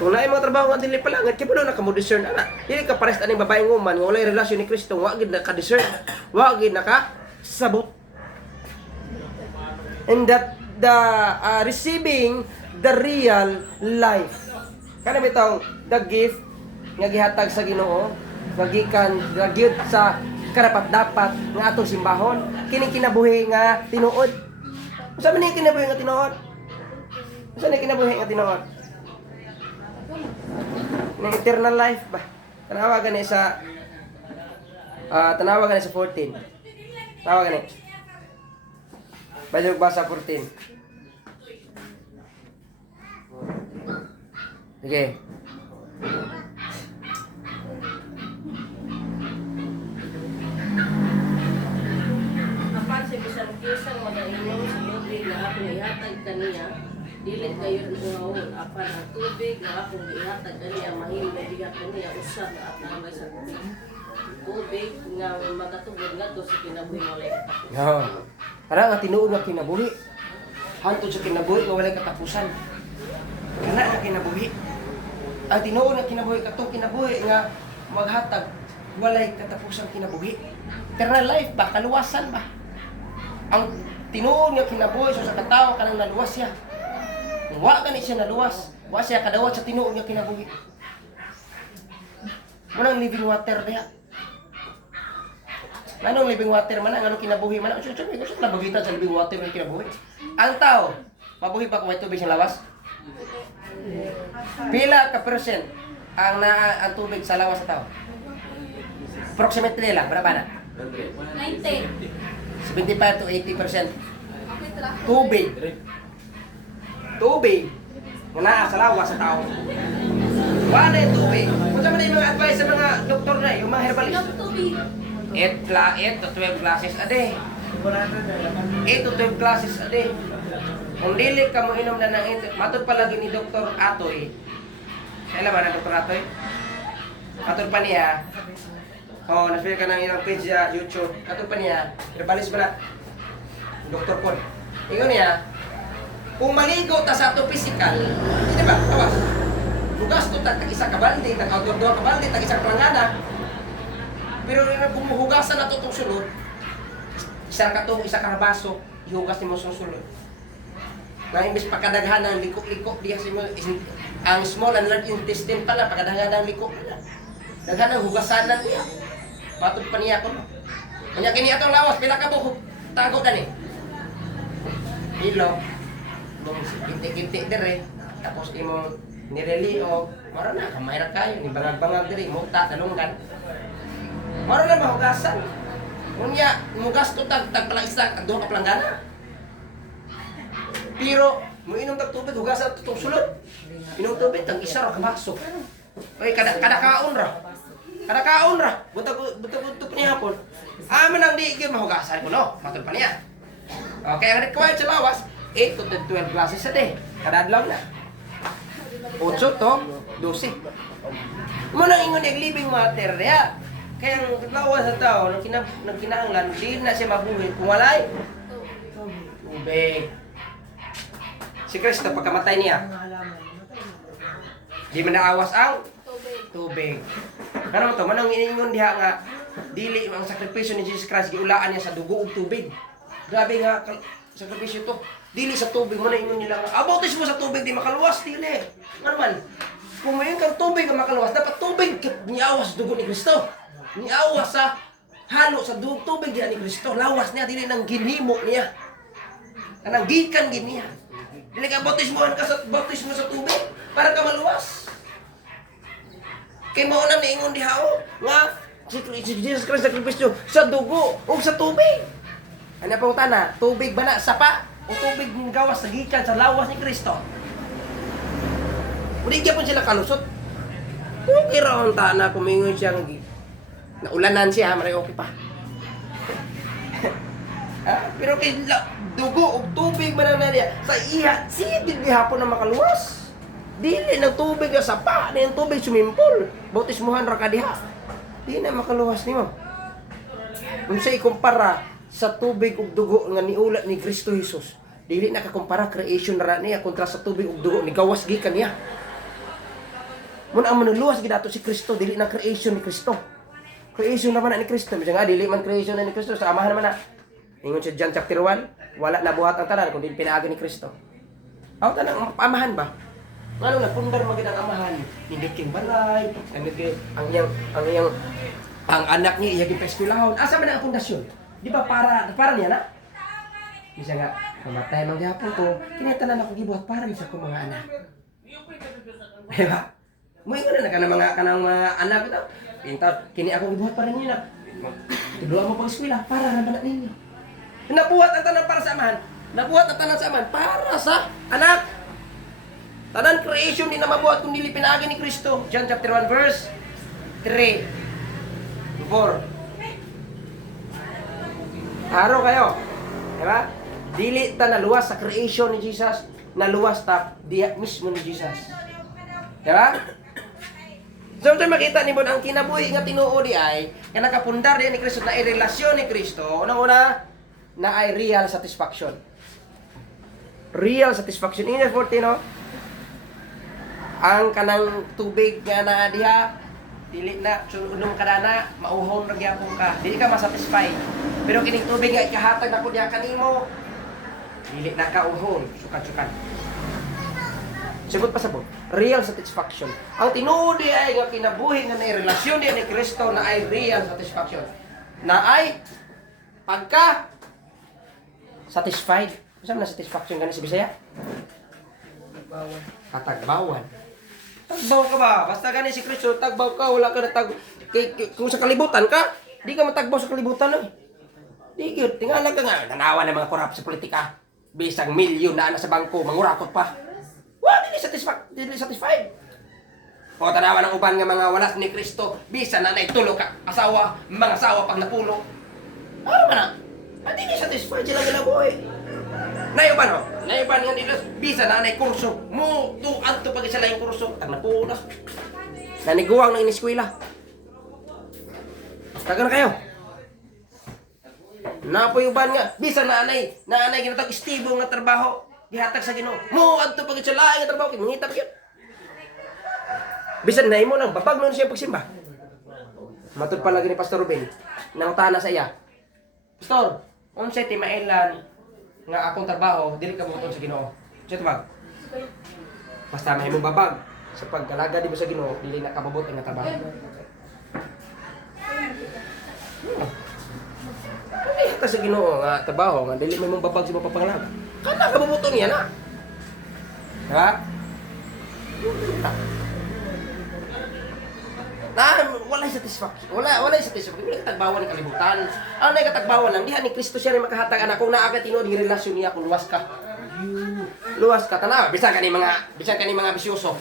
Kung naay mga trabaho nga dili palangit, kaya pa naka-discern ana. Dili ka pares aning babaeng woman nga walay relasyon ni Kristo, wa gid naka-discern, wa gid naka-sabot. And that the receiving the real life. Kana bitaw the gift nga gihatag sa Ginoo, nga gikan gyud sa karapat-dapat nga atong simbahon, kini kinabuhi nga tinuod. Unsa man ni kinabuhi nga tinuod? Unsa ni kinabuhi nga tinuod? Ng eternal life ba? Tanawagan ni sa 14. Tawagan ni. Balik basa 14. Sige. Apan sa bisan kisang madaingon sa tubig na akong ihatag kaniya, dilit kayo unahon. Apan ang tubig na akong ihatag kaniya, mahimong bigat kaniya, usap na at nabay sa tubig. Tubig nga magatubod nga to sa kinabuhi walay katapusan. No. Para nga tinuod nga kinabuhi. Hantod sa kinabuhi nga walay katapusan. Kana nga kinabuhi. Ang tinuod nga kinabuhi katong kinabuhi nga maghatag walay katapusang kinabuhi. Eternal life ba? Kaluwasan ba? Ang tinuod nga kinabuhi so sa katawo kanang naluwas siya. Kung wa gani siya naluwas, wa siya kadawat sa tinuod nga kinabuhi. Manang living water diha. Anong living water man ang anong kinabuhi man? Gusto na bagitan sa living water ng kinabuhi. Ang tao, mabuhi pa kung may tubig sa lawas? Pila ka percent ang tubig sa lawas sa tao? Approximately lang, berapa na? 90. 75 to 80%. Okay, tara. Tubig. Tubig. Nga naa sa lawas sa tao. Wala yung tubig. Kung saan yung mga advice sa mga doktor na, yung mga herbalist? Ilang tubig? 8 to 12 glasses a day. 8 to 12 glasses a day. Kung dili ka mo inom na ng 8, matod palagi ni Dr. Atoy. Kailan ba na Dr. Atoy? Matod pa niya. Naswil ka ng ilang page sa YouTube. Matod pa niya. Herbalist ba na? Dr. Pod. Ingon niya, kung maligo ta sa ato physical, di ba? Tawas. Lugas to tag-isa ka balde, tag-outdoor ka balde, tag-isa ka planggana. Pero kung hugasan na itong sulod, isa ka baso, ihugas ni mo sulod. Na imbis pagkadaghan ng liko-liko, diya si mo, ang small and large intestine pala, pagkadaghan ng liko pala. Daghan ng hugasanan niya. Matod pa niya ko. Kanya kini atong lawas, pila ka buhok, tago na ni. Ilo, nung kinti-kinti dire, tapos imong nireliog, mara na, kamayra kayo, ni bangag-bangag dire, muta, talunggan. Mara na mahugasan. Unya, mugas to tag-pala isa, tag-duha ka planggana. Pero, mo inom tag-tubig, hugasan to itong sulod. Inom tubig, tag-isa ra kabaso. Oy, kada kaon ra. Kada kaon ra. Buta-buta pa niya hapon. Aman ang di, mahugasan ko, no? Matod pa niya. Okay, ang required sa lawas, 8 to 12 glasses a day. Kada adlaw na. 8 to 12. Muna ingon yung living water niya. Kaya ang lawas sa tao, nang kinahanglan, di na siya mabuhay kung walay tubig. Si Kristo, pagkamatay niya, di man naawas ang tubig. Ano mo to? Manang iningon diha nga, dili ang sakripisyo ni Jesus Christ, giulaan niya sa dugo ug tubig. Grabe nga, sakripisyo to. Dili sa tubig mo na ingon nila. Bautis mo sa tubig, di makaluwas, dili. Ano man? Kung mayon kang tubig ang makaluwas, dapat tubig niawas dugo ni Kristo. Niawas sa halo sa tubig niya ni Kristo. Lawas niya, dili nang ginhimo niya. Kanang gikan gin niya. Dili ka bautismohan ka sa bautismo sa tubig para ka maluwas. Kay mao na niingon diha nga si Jesus Christ sakripisyo sa dugo o sa tubig. Ano pa utana? Tubig ba na sapa? O tubig ng gawas sa gikan sa lawas ni Kristo? Uli po sila kalusot. Okay raw ang tana, kumingon siya ng naulanan siya, maray okay pa. Pero kay dugo o tubig man na niya, sa iya, sige di hapon na makaluwas. Dili ng tubig na sapa, na yung tubig sumimpol. Bautismuhan ra ka diha. Di na makaluwas nimo. Kung sa ikumpara sa tubig ug dugo nga niulat ni Kristo Jesus, dili na kakumpara creation ra niya kontra sa tubig ug dugo ni gawas gikan niya. Mun ang manuluwas gid ato si Kristo, dili na creation ni Kristo. Creation naman na ni Kristo, bisag nga dili man creation na ni Kristo, sa amahan naman na. Ingon sa John chapter 1, wala na buhat ang tanan kundi pinaagi ni Kristo. Aw tanang amahan ba? Ngano nagpundar magid ang amahan, hindi king balay, ang anak niya iya gipaeskwelahon. Asa man ang pundasyon? Di ba para niya na? Bisa nga, mamatay man gyapon ko, kinahanglan ako gibuhat para sa ko mga anak. Di ba? Mo ingon na kanang mga anak ito. Pinta kini ako gibuhat para niya na. Tudloan mo pang eskwela para ra bala ninyo. Nabuhat ang tanan para sa amahan. Nabuhat ang tanan sa amahan para sa anak. Tanan creation din na mabuhat kung dili pinaagi ni Kristo. John chapter 1 verse 3. 4. Haro kayo. Diba? Dili ta naluwas sa creation ni Jesus, naluwas ta diya mismo ni Jesus. Diba? So, makita ni Bon ang kinabuhi nga tinuo di ay nga nakapundar di ni Kristo na ay relasyon ni Kristo. Unang-una na ay real satisfaction. Real satisfaction. In 14, no? Ang kanang tubig nga na diha dili na sunod ka na mauhon ra gyapon ka, dili ka masatisfy. Pero kining tubig nga ikahatag nako diha kanimo, dili na ka uhon, sukat-sukat. Sagot pa sabot, real satisfaction. Ang tinuod di ay nga kinabuhi nga na relasyon di ni Kristo na ay real satisfaction. Na ay pagka satisfied. Ano na satisfaction gani sa Bisaya? Katagbawan. Tagbaw ka ba? Basta gani si Kristo, tagbaw ka, wala ka na kung sa kalibutan ka, di ka matagbaw sa kalibutan eh. Di yun, tingala ka nga, nanawa ng mga korap sa politika. Bisang milyon na sa bangko, mangurakot pa. Wala, dili satisfied. O tanawa ng uban nga mga walas ni Kristo, bisa na naitulo ka, mga asawa pag napulo. Ano ba na? Dili satisfied sila galaboy. Nayuban ho, nayuban nga nila, bisa na kurso. Mo, anto pag isa lang yung kurso, tag napulas. Naniguang ng iniskwila. Taga na kayo. Napuyuban nga, bisa naanay ginatag istibo nga trabaho. Gihatag sa Ginoo. Mo adto pag sa laing nga trabaho, mangita pa gyud. Bisan na imo lang babag nun siya pagsimba. Matud pa lagi ni Pastor Ruben, nangutana sa iya. Pastor, unsay timailan nga akong trabaho dili ka moton sa Ginoo. Siya tumag. Basta mahimo babag sa pagkalaga di mo sa Ginoo, dili na kababot nga trabaho. Ito sa Ginoo nga trabaho nga dili mo babag sa mapapangalaga. Kana kababuto niya na. Ha? Wala satisfaction. Wala satisfaction. Wala katagbawan ng kalibutan. Ano na katagbawan lang diha ni Kristo siya rin makahatag anak kung naa ka tinuod ng relasyon niya kung luwas ka. Luwas ka tanaw bisan kani mga bisyoso.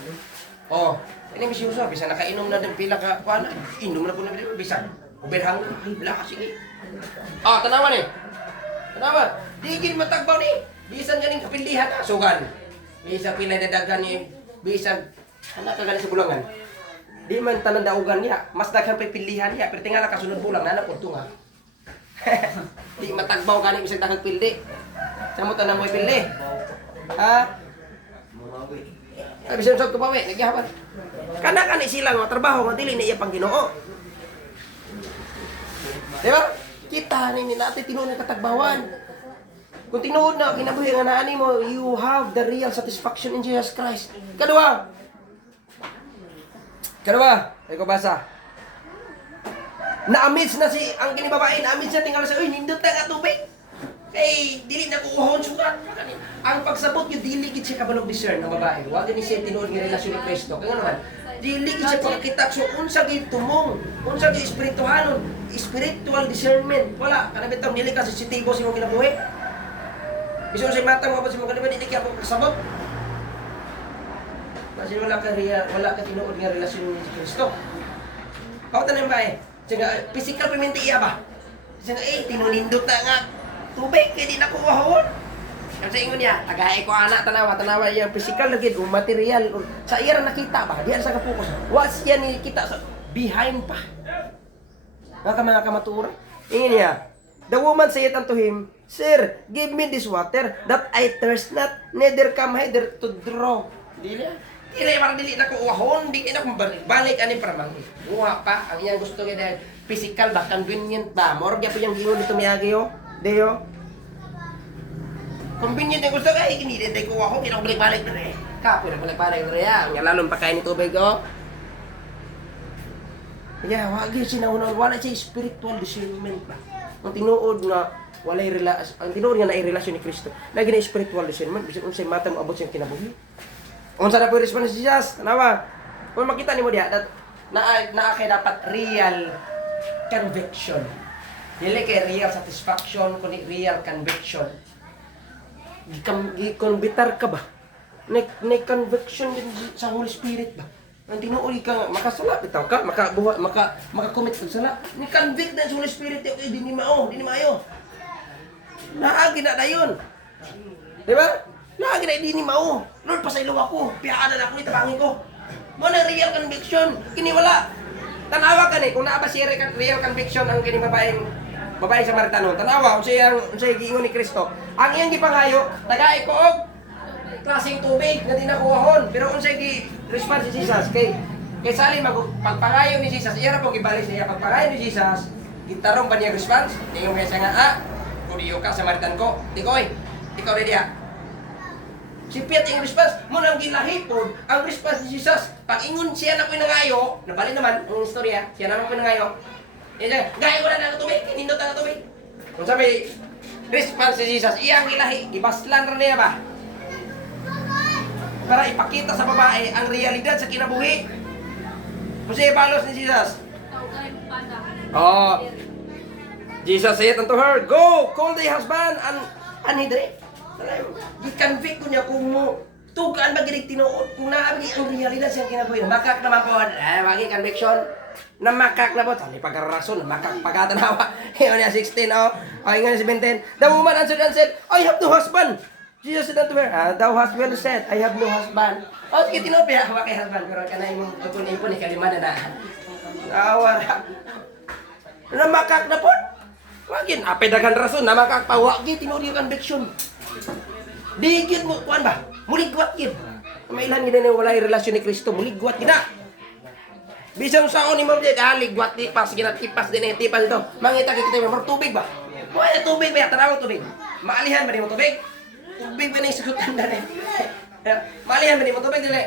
Oh, ini bisyoso bisan nakainom na ng pila ka kuan. Inom na po na bisan. Uberhang wala ka sige. Ah, tanawan ni. Tanawan. Digin matagbaw ni. Bisan ganing kapilihan na sugan. Bisan pila na dagan ni bisan anak ka ganing sa bulangan. Di man tanan daugan niya, mas daghan pa pilihan niya, pero tingala kasunod bulang na po tunga. Di matagbaw gani bisan daghang pildi. Samo tanan mo pildi. Ha? Ay bisan sa tubawi, nagyapan. Kana sila nga trabaho nga dili na iya pang Ginoo. Di ba? Kita ni natin tinuod nga katagbawan. Kung tinuod na kinabuhi nga naani mo, you have the real satisfaction in Jesus Christ. Kadua, ay ko basa. Na-amaze na si ang kini babae, na-amaze na tingala sa, uy, nindot na nga tubig. Kay dili na kukuhon sugat. Ang pagsabot yung dili gid siya kabalog discern ng babae. Wa gani siya tinuod nga relasyon ni Kristo. Kaya naman, dili gid siya pagkita so unsa gid tumong, unsa gid espirituhanon, spiritual discernment. Wala kana bitaw dili ka sensitibo sa imong kinabuhi. Bisan sa mata mo pa sa mga dili kaya mo kasabot. Kasi wala ka tinuod nga relasyon ni Kristo. Pautan na ba eh? Sige, physical payment iya ba? Sige, tinunindot na nga tubig, kaya di na kuwahon. Kasi ingon niya, tagaay ko anak, tanawa yung physical lagi, o material, o, sa iya na nakita ba? Diyan sa kapokus. Was yan kita sa behind pa. Mga kamatura. Ingin niya, the woman said unto him, Sir, give me this water, that I thirst not, neither come hither to draw. Dili parang dili na ko uwahon, di na kung balik ani para mangi. Buha pa, ang iyang gusto kaya dahil physical ba, convenient ba? Morga po yung gingon dito miyagi yo, deyo. Convenient yung gusto kaya, kinilin tayo ko uwahon, di na ko balik-balik na rin. Kapo na balik-balik na rin ya, ang lalong pakain ni tubig oh. Yeah, wagi sinaunan, wala siya spiritual discernment ba? Ang tinuod nga, walay relasyon, ang tinuod nga na relasyon ni Kristo. Lagi na spiritual discernment, bisan unsay mata mo abot siyang kinabuhi. Unsa na po response si Jesus? Tanawa. Kung makita nimo diha, na kay dapat real conviction. Dili kay real satisfaction, kundi real conviction. Gikonbitar ka ba? May conviction din sa Holy Spirit ba? Ang tinuod ka makasala bitaw ka, maka-commit sa sala. Ni convict din sa Holy Spirit, okay, di ni maayo. Naagi na dayon. Di ba? Naagi na di ni mao. Lord, pasaylo ako. Piyaan na ako, itabangin ko. Mo na real conviction. Kini wala. Tanawa ka ni kung naa ba siya real conviction ang kini babaeng Samaritano. Tanawa unsay giingon ni Kristo. Ang iyang gipangayo, tagay ko og klaseng tubig nga di nakuhahon. Pero unsay gi-response si Jesus kay sali pagpangayo ni Jesus, iya ra po gibalik niya pagpangayo ni Jesus. Gitarong ba niya response? Ingon kay siya nga, Kudiyo ka Samaritan ko. Tikoy, ikaw rin diya. Si Piet yung response, mo nang gilahi po, ang response ni Jesus, pag ingon siya na ko'y nangayo, nabali naman ang istorya, siya naman ko'y nangayo, gaya ko na ng tubig, hinindot na ng tubig. Kung sabi, response ni Jesus, iyang gilahi, ibaslan rin niya ba? Para ipakita sa babae ang realidad sa kinabuhi. Kung siya ibalos ni Jesus, Jesus said unto her, Go, call thy husband, and hidre. Gi-convict ko niya kung mo tugaan magilig tinuod kung naabigi ang realidad siyang kinabuhi. Makak naman po, wagi conviction. Namakak na po, tali pagkarason, namakak pagkatanawa. Iyon niya 16, ay nga 17. The woman answered and said, I have no husband. Jesus said unto her, Thou hast well said, I have no husband. Sige, tinuod pa, hawa kay husband, pero ka na yung ipon-ipon, ikalima na. Awara. Namakak na po. Wagin, apedagan rason, namakak pa, wagi, tinuod yung conviction. Digid mo, kuan ba? Muligwat yun. May ilan gina na wala yung relasyon ni Kristo, muligwat gina. Bisang saon ni Mabdi, ligwat, tipas, gina, tipas din tipas ito. Mangita kita yung tubig ba? Wala tubig ba? Tanawag tubig. Maalihan ba ni mo tubig? Tubig ba na yung sagutan na rin? Maalihan ba ni mo tubig dili?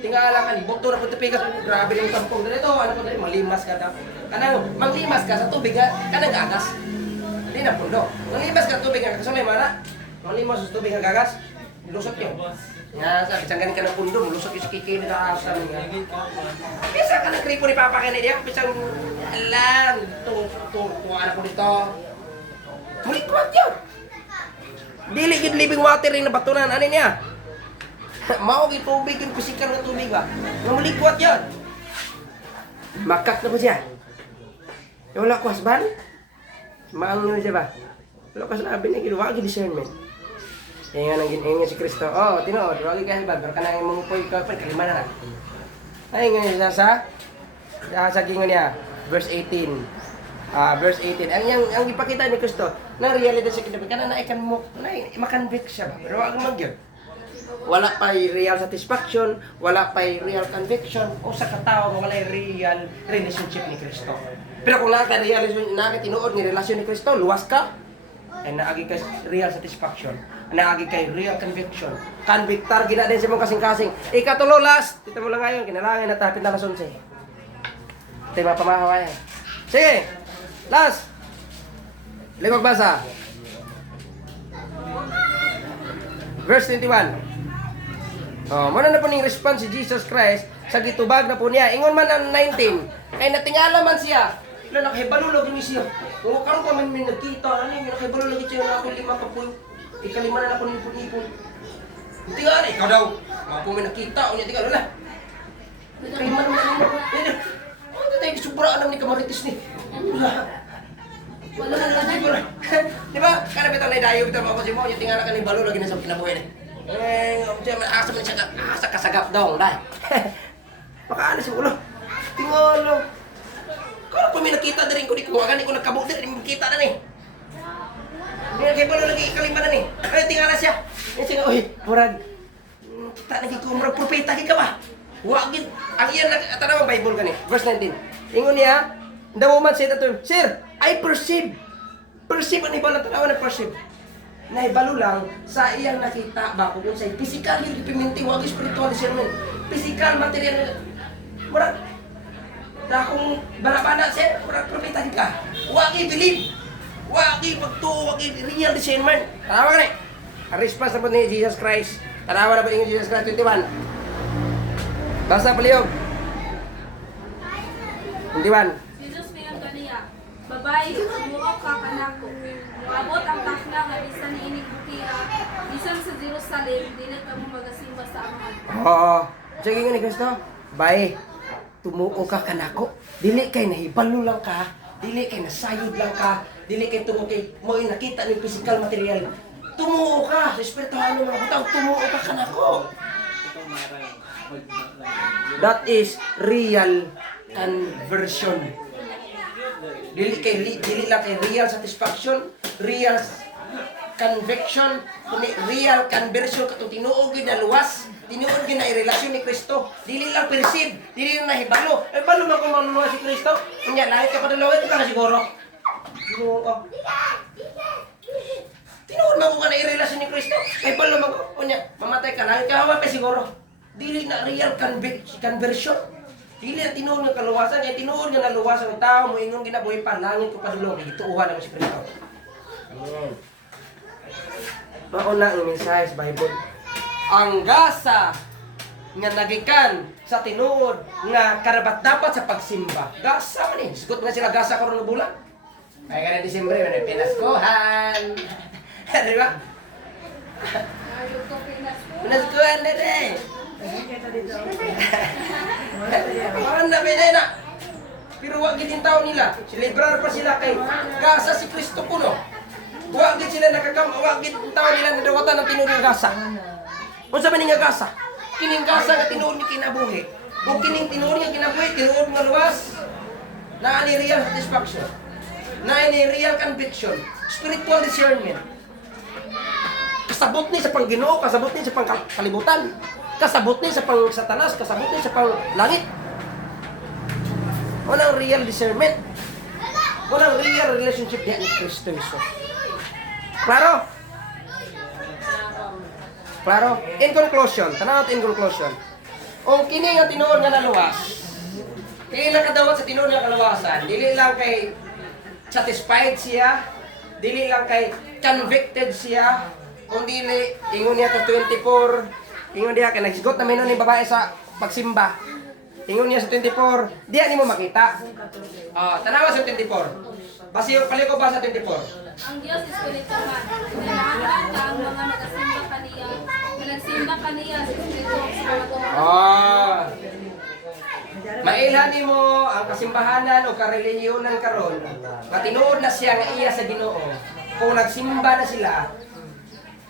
Tingala ka ni, bukto na po tipigas, grabe yung tampong dito, ano po dito, malimas ka daw. Kanang, manglimas ka sa tubig nga, kanang gagas. Hindi na pundo. Manglimas ka sa tubig nga, kasulay mana? Manglimas sa tubig nga gagas, lusot yun. Nga, sabi, saan ganin ka ng pundo, lusot yung sikikini na asa nga. Bisa ka ng kripo ni Papa Kennedy, pisang, alam, tuwaan ako dito. Mulikwat yun. Dili gid living water rin na batunan, ano niya? Mao gid tubig yung pisikal na tubig ba? Nga mulikwat yun. Makak na po siya. Wala ko husband? Maang nyo siya ba? Wala ko sabi niya, wala ko discernment. Kaya nga nang ginayin si Kristo, tinood, wala ko husband, pero kanang mong po ikaw, kalima na na. Ay nga niya sa gingon niya, verse 18. Verse 18. Ang ipakita ni Kristo, na realidad sa kinabi, kanang naikan mo, makanvict siya ba? Pero wala mag yun. Wala pa'y real satisfaction, wala pa'y real conviction, o sa katao wala real relationship ni Kristo. Pero kung nakaka-tinuod ni relasyon ni Kristo, luwas ka. ay naagi kay real satisfaction, naagi kay real conviction. Convictar gina din sa mong kasing-kasing. Ikatulo last, dito mo lang ngayon kinalangin na tapit na lason siya. Tayo mapamahaway. Sige. Last. Ligog basa. Verse 21. Oh, muna na po ning response si Jesus Christ sa gitubag na po niya. Ingon man ang 19. Kay natingala man siya. Wala nakahibalulog ni siya. Kung karon pa man may nagkita, ano yung nakahibalulog siya na ako 5 ka po. Ikalima na ako ng ipon-ipon. Tingala, ikaw daw. Mga po may nakita, o niya tingala, wala. Ikalima naman ako. Ano tayo, sobraan naman ni kamaritis ni. Wala na lang siguro. Di ba? Kana bitang naidayo bitang mga kasi mo, yung tingala ka ni balo lagi na sa kinabuhay na. Asa man siya asa kasagap daw, dai. Makaalis yung ulo. Tingolo. Kung pa may nakita na rin ko, di ko agad ko nagkabuk din, di makita na ni. Hindi na kayo balo lagi kalima na ni. Ay, tingala siya. Yan siya, uy, murag, kita na ko, murag propeta ka ba? Wagin. Ang iyan na, tanaw ang Bible ka ni. Verse 19. Ingon niya, the woman said to him, Sir, I perceive. Perceive, ano iba na tanaw na perceive? Naibalo lang sa iyang nakita ba kung sa physical yung ipiminti, wag spiritual discernment. Physical, material, murag, na kung balabana siya, murag propeta ka. Wag i-believe. Wag i-pagtuo, wag i-real discernment. Tanawa ka ni. Ang response na po ni Jesus Christ. Tanawa na po ni Jesus Christ 21. Basa palihog. 21. Jesus mayon kaniya, babae, sumuok ka kanako. Moabot ang takna nga bisan niining bukira, bisan sa Jerusalem, dili ka mo magasimba sa amahan. Oo. Sige nga ni Kristo. Bay, tumuo ka kanako. Dili kay nahibalo lang ka. Dili kay nasayod lang ka. Dili kay tumuo kay mo nakita ni physical material. Tumuo ka sa espiritual ng mga butang. Tumuo ka kanako. That is real conversion. Dili lang kay real satisfaction, real conviction, kundi real conversion katong tinuod gid na luwas, tinuod gid na relasyon ni Kristo. Dili lang perceive, dili lang nahibalo. Eh balo man kung manunuwa si Kristo? Unya langit ka padulawit ka siguro. Tinuod ka. Tinuod man ko ka na relasyon ni Kristo. Eh balo man ko unya mamatay ka langit ka hawa pa siguro. Dili na real conversion. Dili na tinuod nga kaluwasan, ay tinuod nga naluwasan ng tao mo ingon ginabuhi pa langit ko padulong gituuhan ang si Kristo. Amen. Mauna ang mensahe sa Bible. Ang gasa nga nagikan sa tinuod nga karapat dapat sa pagsimba. Gasa man eh. Sigot nga sila gasa karon nga bulan. Kaya ka na Disyembre, may pinaskuhan. Di ba? Ayaw ko pinaskuhan. Pinaskuhan na rin. Parang na pwede na. Pero wag gid yung tao nila. Celebrar pa sila kay gasa si Kristo kuno. Wag gid sila wag gid yung tao nila nadawatan ng tinuod nga gasa. Unsa man nga gasa? Kining gasa nga tinuod ni kinabuhi. Kung kining tinuod nga kinabuhi, tinuod nga luwas. Na ani real satisfaction. Na ani real conviction, spiritual discernment. Kasabot ni sa Pangginoo, kasabot ni sa pangkalibutan. Kasabot ni sa pang Satanas, kasabot ni sa pang langit. Walang real discernment. Walang real relationship niya ni Kristo Jesus. Klaro? Klaro? In conclusion, tanaw in conclusion. Kung kini nga tinuod nga naluwas, dili lang kadawat sa tinuod nga kaluwasan, dili lang kay satisfied siya, dili lang kay convicted siya, kung dili, ingon niya to 24, ingon diya kay nagsigot na minon ni babae sa pagsimba. Ingon niya sa 24, diya ni mo makita. Tanawa sa 24. Basiyo pali ko ba sa 24? Ang Diyos Espiritu man, kailangan ka ang mga nagasimba kaniya, nagsimba kaniya sa Espiritu sa mga tuwa. Mailhan mo ang kasimbahanan o karelihiyonan karon. Matinuod na siya nga iya sa Ginoo. Kung nagsimba na sila,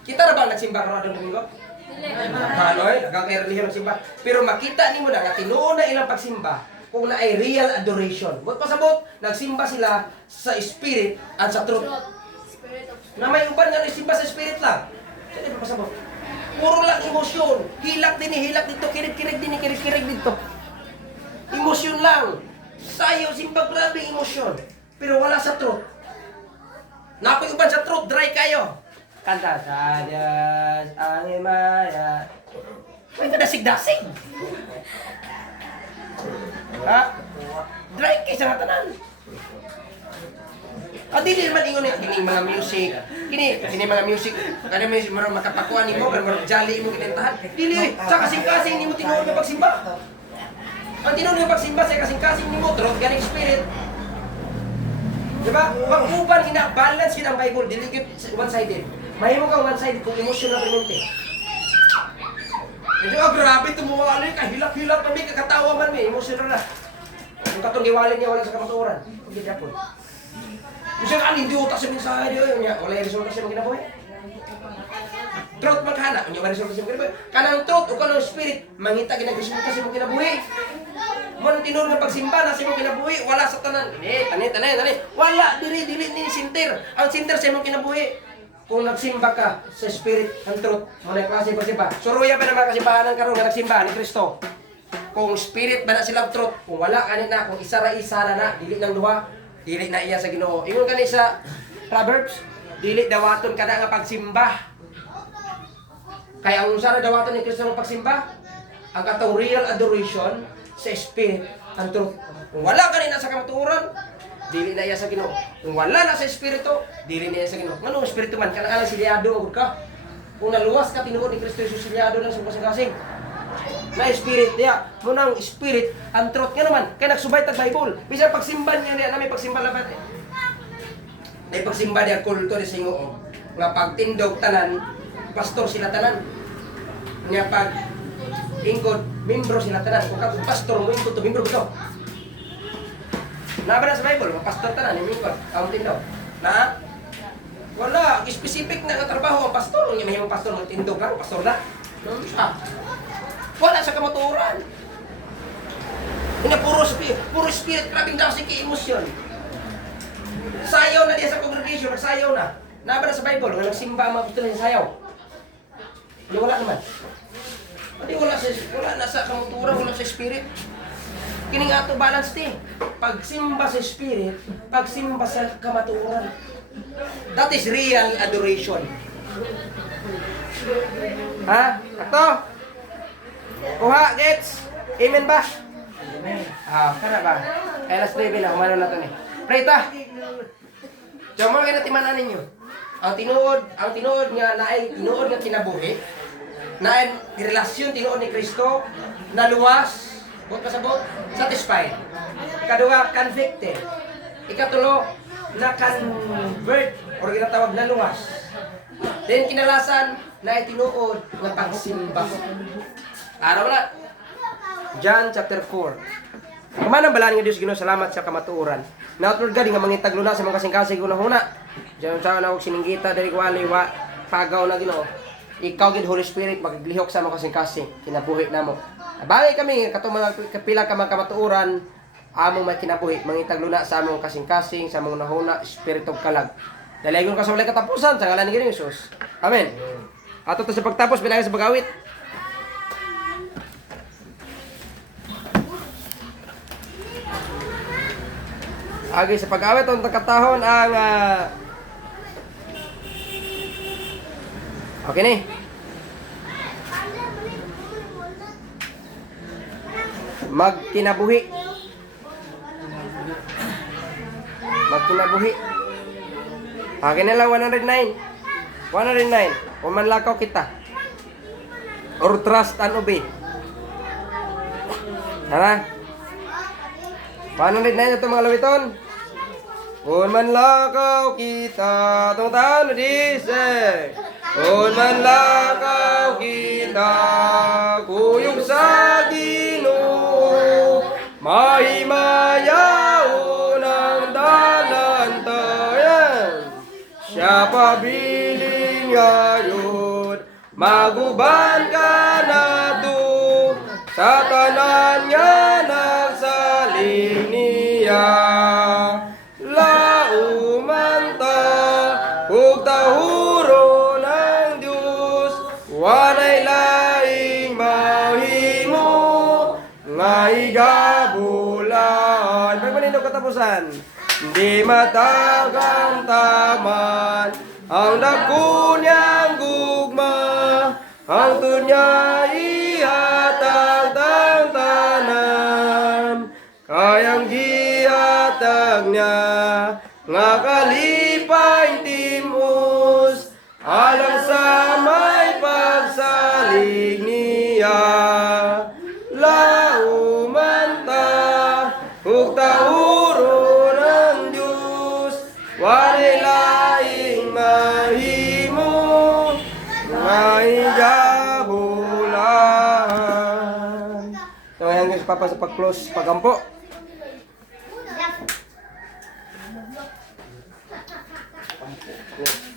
kita ra ba nagsimba karon adong domingo? Haloy, nagka-relihiyon simba. Pero makita nimo na nga tinuod na ilang pagsimba kung na ay real adoration. But pasabot, nagsimba sila sa spirit at sa truth. Na may uban nga nagsimba sa spirit lang. Sino pa pasabot? Puro lang emosyon. Hilak din, hilak dito, kirig-kirig din, kirig-kirig dito. Emosyon lang. Sayo, simba, grabe emosyon. Pero wala sa truth. Napoy uban sa truth, dry kayo. Kanta sa Diyos ang himaya. May kadasig-dasig. Ha? Dry kayo sa tanan. Dili naman ingon niya, kini mga music. Kini mga music. Kada may makapakuan nimo, pero jolly mo kinentahan. Dili, sa kasing-kasing nimo tinuod nga pagsimba. Ang tinuod nga pagsimba sa kasing-kasing nimo, trot galing spirit. Diba? Mag-uban kina balance kina ang Bible, dili gyud one-sided. Mahimo kang one-sided kung emotional remonte. Medyo grabe tumuwali ka, hilak-hilak man may kakatawa man may emotional na. Yung katong giwalin niya wala sa kamatuoran. Hindi dapat. Bisa ka hindi utak sa mensahe niya, wala yung resulta siya magkinabuhi. Truth magkana, hindi wala resulta siya magkinabuhi. Kanang truth o kanang spirit, mangita ginag-resulta siya magkinabuhi. Muna tinuro ng pagsimba na siya magkinabuhi, wala sa tanan. Tani. Wala, dili ni sinter. Ang sinter siya magkinabuhi. Kung nagsimba ka sa spirit ng truth, muna klase pagsimba. Suruya pa naman kasimbahan ng karong na nagsimba ni Kristo. Kung spirit ba na sila truth, kung wala kanit na, kung isa na, dili ng duha, dili na iya sa Ginoo. Ingon kani sa Proverbs, dili dawaton kada nga pagsimba. Kaya ang usa na dawaton ni Kristo ng pagsimba, ang katong real adoration sa spirit and truth. Kung wala kani na sa kamatuoran, dili na iya sa Ginoo. Kung wala na sa espiritu, dili na iya sa Ginoo. Nganong espiritu man kana silyado ug ka. Kung naluwas ka tinuod ni Kristo Jesus silyado lang sa kasing-kasing. Na spirit diya, munang spirit ang truth nga naman kay nagsubay tag Bible. Bisan pagsimba niya diya, nami pagsimba labat. Dai pagsimba diya kulto di Ginoo. Nga pagtindog tanan, pastor sila tanan. Nga pag ingkod, membro sila tanan. Kung ka pastor mo ingkod to membro to. Na ba na sa Bible, mga pastor tanan ni ingkod, ang tindog. Na wala, specific na nga trabaho ang pastor. Nga mahimong pastor mo tindog lang, pastor na. Wala sa kamatuoran. Ina puro spirit, grabing daw si emosyon. Sayaw na diya sa congregation, nagsayaw na. Naba na sa Bible, nga nagsimba ang mga apostol ng sayaw. Di wala naman. Di wala na sa kamatuoran, wala sa spirit. Kini nga ito balance din. Pagsimba sa spirit, pagsimba sa kamatuoran. That is real adoration. Ha? Ato? Kuha, gets? Amen ba? Amen. Kana ba? Alas 9 na, kumano na ito ni. Preta! Diyan mo kayo natimanan ninyo. Ang tinuod nga naay tinuod nga kinabuhi, naay relasyon tinuod ni Kristo, naluwas, buot pasabot, satisfied. Ikaduha, convicted. Ikatulo, na-convert, o ginatawag na luwas. Then kinalasan, naay tinuod nga pagsimba. Araw na. John chapter 4. Kumanang balaan nga Diyos Ginoo, salamat sa kamatuoran. Nautod gadi nga mangitaglo na sa mga kasing-kasing una-una. Diyan sa na og sininggita diri wali wa pagaw na Ginoo. Ikaw gid Holy Spirit magaglihok sa mga kasing-kasing kinabuhi namo. Abali kami katong mga kapila ka mga kamatuoran among may kinabuhi mangitaglo na sa among kasing-kasing sa among nahuna espiritu kalag. Dalayon ka sa walay katapusan sa ngalan ni Ginoong Hesus. Amen. Ato to sa pagtapos pinagi sa pag-awit. Agi sa pag-awit ang katahon ang okay ni. Magkinabuhi. Okay na lang 109. 109. Kung manlakaw kita. Or trust and obey. Tara. 109 na ito mga lawiton. Kung manlakaw kita, itong taon na disay. Kung manlakaw kita, kuyog sa Ginoo, mahimayaon ang dalan tayan. Siya pabiling ngayon, maguban ka na to, sa tanan niya nagsaling niya. Laumanta, ug tahuro ng Diyos, walay laing mahimo, nga igabulan. Pag manindog katapusan, di matagang taman, ang dako niyang gugma, ang tunya ihatag tang tanan, kayang gihatag niya, nga kalipay timos, alang sa may pagsalig niya. Lauman ta, ug tauro ng Diyos, walay laing mahimo, nga ijabulan. So, ayan guys, papa sa pag-close, pagampo. Yes.